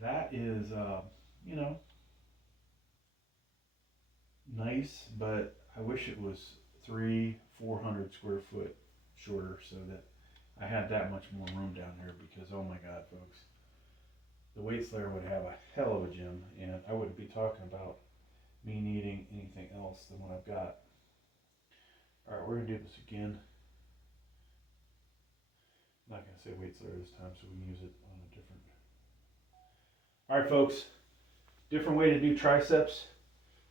that is you know, nice, but I wish it was 300-400 square foot shorter so that I had that much more room down there, because oh my god, folks, the weight slayer would have a hell of a gym, and I wouldn't be talking about me needing anything else than what I've got. Alright, we're gonna do this again. I'm not gonna say weight slayer this time, so we can use it on a different. Alright folks, different way to do triceps.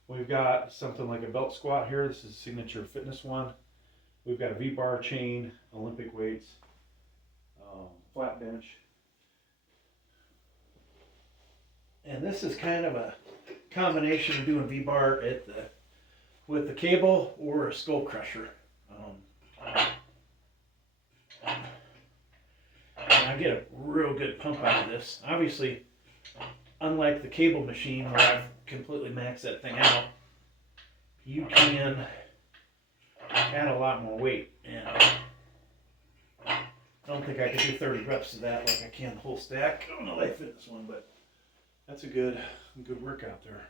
We've got something like a belt squat here. This is a signature fitness one. We've got a V-bar chain, Olympic weights, flat bench. And this is kind of a combination of doing V-bar with the cable or a skull crusher. And I get a real good pump out of this. Obviously, unlike the cable machine where I've completely maxed that thing out, you can add a lot more weight. And I don't think I could do 30 reps of that like I can the whole stack on the Life Fitness one, but that's a good workout there.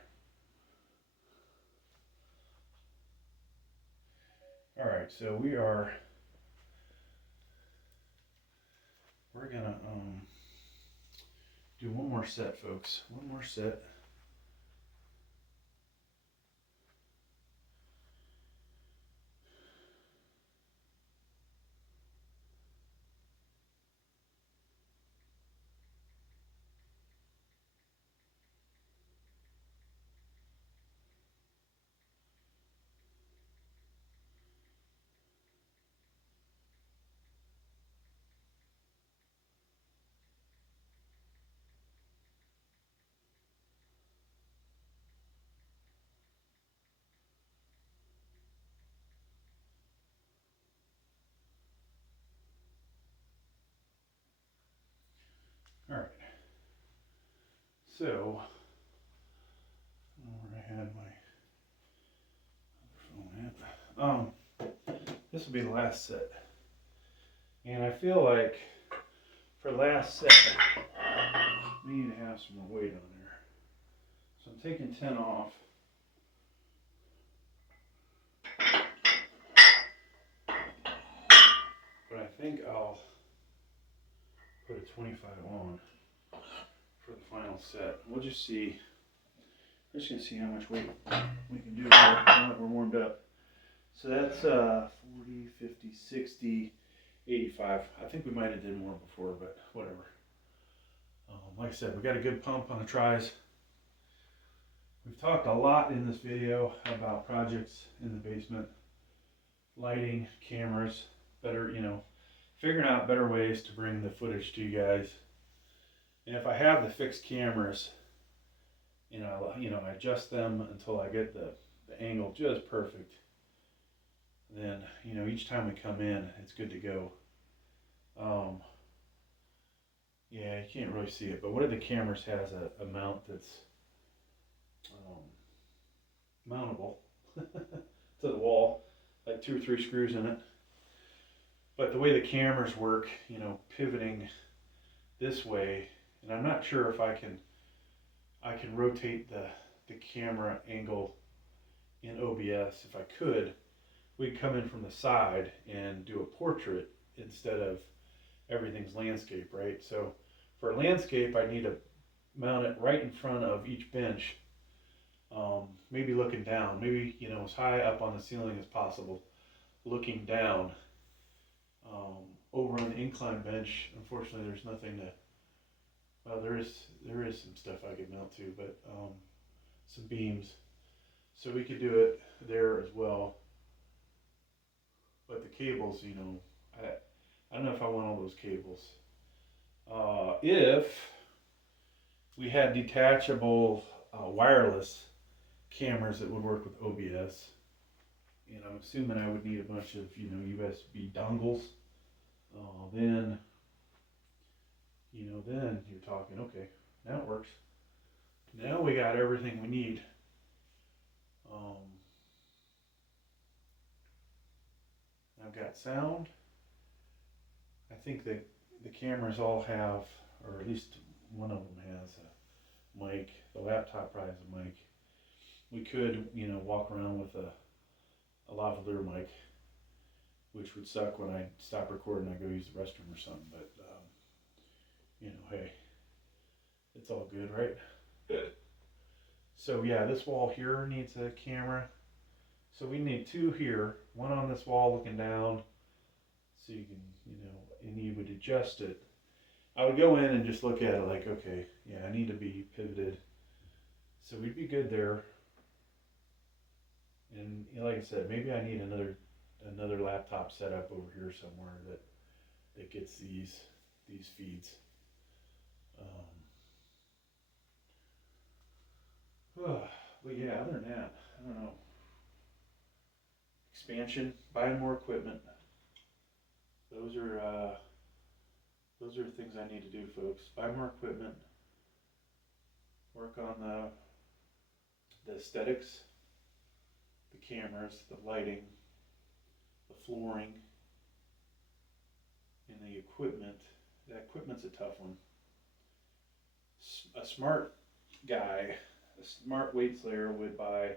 All right, so we're gonna do one more set, folks. One more set. All right. So, I don't know where I had my phone at. This will be the last set, and I feel like for the last set, we need to have some more weight on there. So I'm taking 10 off. But I think I'll put a 25 on for the final set. We'll just see. We're just going to see how much weight we can do here now that we're warmed up. So that's 40, 50, 60, 85. I think we might have did more before, but whatever. Like I said, we got a good pump on the tris. We've talked a lot in this video about projects in the basement, lighting, cameras, better, you know, figuring out better ways to bring the footage to you guys. And if I have the fixed cameras, you know, I adjust them until I get the angle just perfect. Then, you know, each time we come in, it's good to go. Yeah, you can't really see it, but one of the cameras has a mount that's mountable. to the wall, like 2 or 3 screws in it. But the way the cameras work, you know, pivoting this way, and I'm not sure if I can rotate the camera angle in OBS. If I could, we'd come in from the side and do a portrait instead of everything's landscape, right? So for landscape, I need to mount it right in front of each bench, maybe looking down, maybe, you know, as high up on the ceiling as possible, looking down. Over on the incline bench, unfortunately, there's nothing to. Well, there is some stuff I could mount to, but some beams, so we could do it there as well. But the cables, you know, I don't know if I want all those cables. If we had detachable wireless cameras that would work with OBS, and I'm assuming I would need a bunch of, you know, USB dongles, then, you know, then you're talking, okay, now it works. Now we got everything we need. I've got sound. I think that the cameras all have, or at least one of them has a mic. The laptop probably has a mic. We could, you know, walk around with a lavalier mic, which would suck when I stop recording and I go use the restroom or something. But you know, hey, it's all good, right? So yeah, this wall here needs a camera. So we need 2 here, one on this wall looking down, so you can, you know, and you would adjust it. I would go in and just look at it like, okay, yeah, I need to be pivoted. So we'd be good there. And you know, like I said, maybe I need another laptop set up over here somewhere that gets these feeds. But yeah, other than that, I don't know. Expansion, buying more equipment. Those are things I need to do, folks. Buy more equipment. Work on the aesthetics, the cameras, the lighting, the flooring, and the equipment. The equipment's a tough one. A smart guy, a smart weight slayer would buy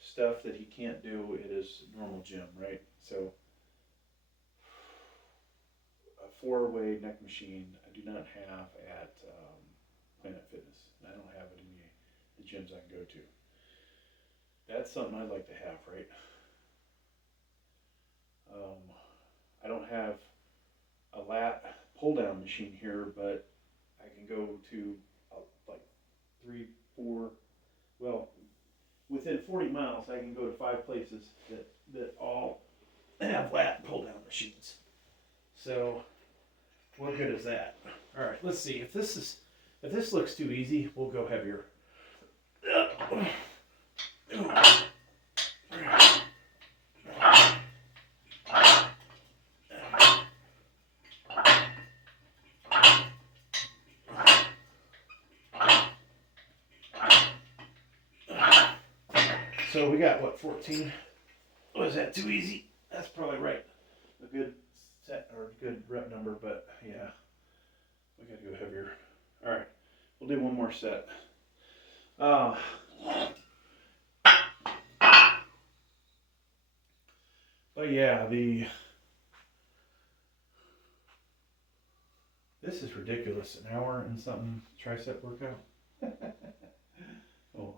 stuff that he can't do at his normal gym, right? So a 4-way neck machine I do not have at Planet Fitness. I don't have it in the gyms I can go to. That's something I'd like to have, right? I don't have a lat pull down machine here, but I can go to like 3, 4, well, within 40 miles I can go to 5 places that all have lat pull down machines. So what good is that? All right, let's see. If this looks too easy, we'll go heavier. So we got what, 14? Was that too easy? That's probably right. A good set or a good rep number, but yeah, we gotta go heavier. All right, we'll do one more set. But yeah, this is ridiculous. An hour and something tricep workout. Oh.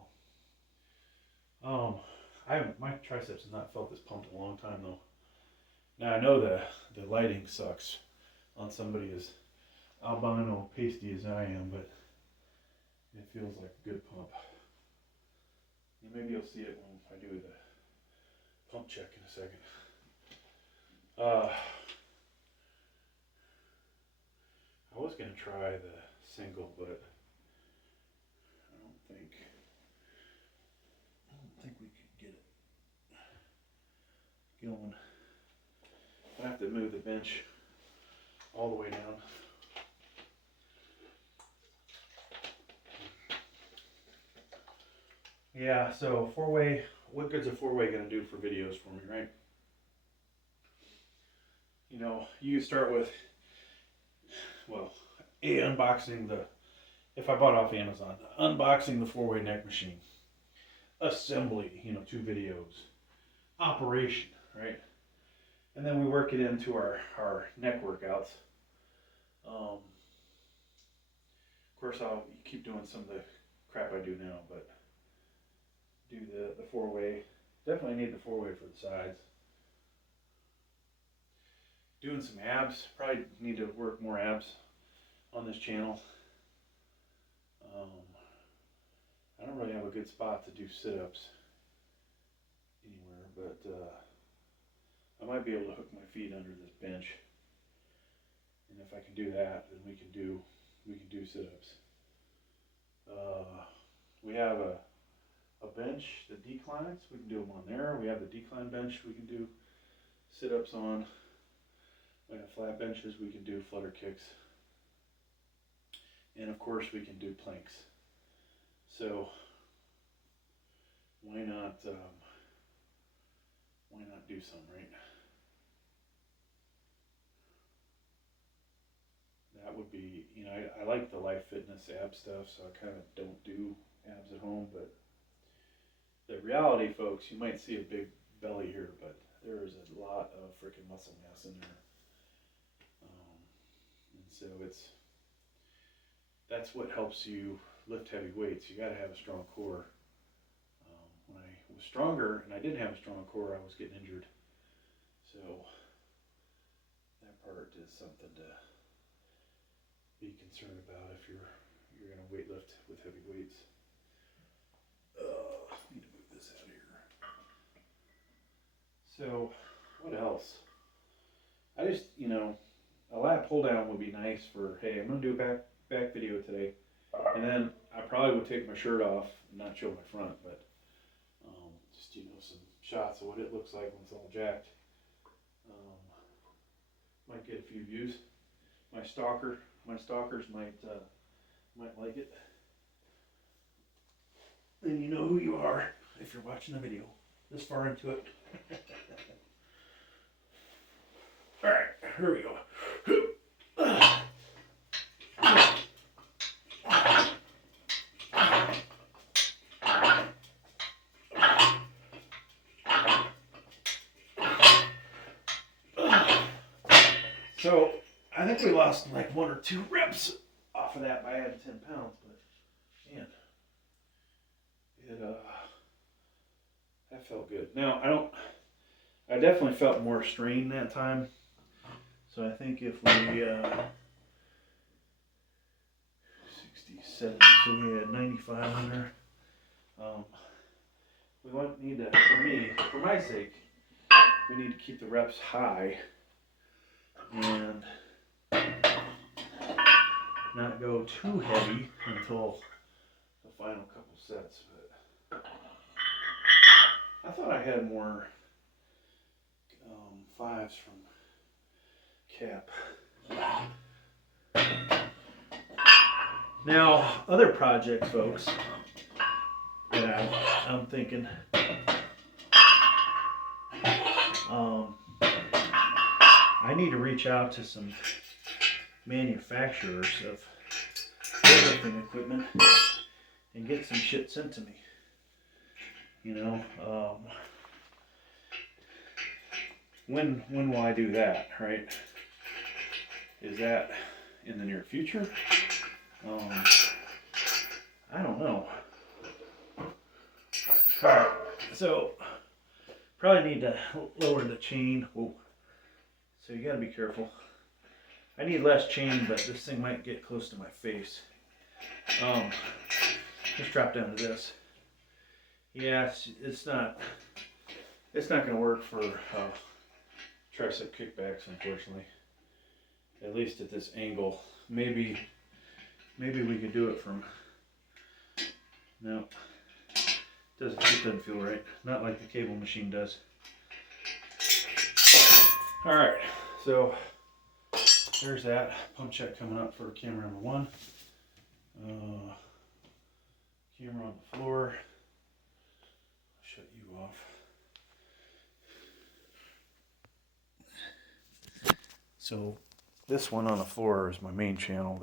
My triceps have not felt this pumped in a long time though. Now I know the lighting sucks on somebody as albino pasty as I am, but it feels like a good pump. And maybe you'll see it when I do the pump check in a second. I was gonna try the single, but I don't think we could get it going. I have to move the bench all the way down. Yeah, so 4-way what good's a 4-way gonna do for videos for me, right? You know, you start with, well, unboxing the, if I bought off Amazon, unboxing the 4-way neck machine, assembly, you know, 2 videos, operation, right? And then we work it into our neck workouts. Of course, I'll keep doing some of the crap I do now, but do the 4-way. Definitely need the 4-way for the sides. Doing some abs. Probably need to work more abs on this channel. I don't really have a good spot to do sit-ups anywhere, but I might be able to hook my feet under this bench. And if I can do that, then we can do sit-ups. We have a bench that declines. We can do them on there. We have the decline bench we can do sit-ups on. We have flat benches we can do flutter kicks. And of course we can do planks. So why not do some, right? That would be, you know, I like the Life Fitness ab stuff, so I kind of don't do abs at home, but the reality, folks, you might see a big belly here, but there is a lot of freaking muscle mass in there. And so that's what helps you lift heavy weights. You got to have a strong core. When I was stronger and I didn't have a strong core, I was getting injured. So that part is something to be concerned about if you're going to weight lift with heavy weights. Need to move this out of here. So what else? I just, you know, a lat pull down would be nice for, hey, I'm going to do a back video today. And then I probably would take my shirt off and not show my front, but just, you know, some shots of what it looks like when it's all jacked. Might get a few views. My stalkers might like it. And you know who you are if you're watching the video this far into it. All right, here we go. So I think we lost like 1 or 2 reps off of that by adding 10 pounds, but man, that felt good. Now I definitely felt more strain that time. So I think if we 67, so we had 95 under. We need to, for my sake, we need to keep the reps high and not go too heavy until the final couple sets. But I thought I had more 5s from Cap. Now, other projects, folks, that I'm thinking. I need to reach out to some manufacturers of weightlifting equipment and get some shit sent to me. You know, when will I do that, right? Is that in the near future? I don't know. Alright, so probably need to lower the chain. Whoa. So you gotta be careful. I need less chain, but this thing might get close to my face. Let's drop down to this. Yeah, it's not gonna work for tricep kickbacks, unfortunately. At least at this angle. Maybe we could do it from. No, it doesn't feel right. Not like the cable machine does. All right, so there's that pump check coming up for camera number 1. Camera on the floor. Shut you So this one on the floor is my main channel.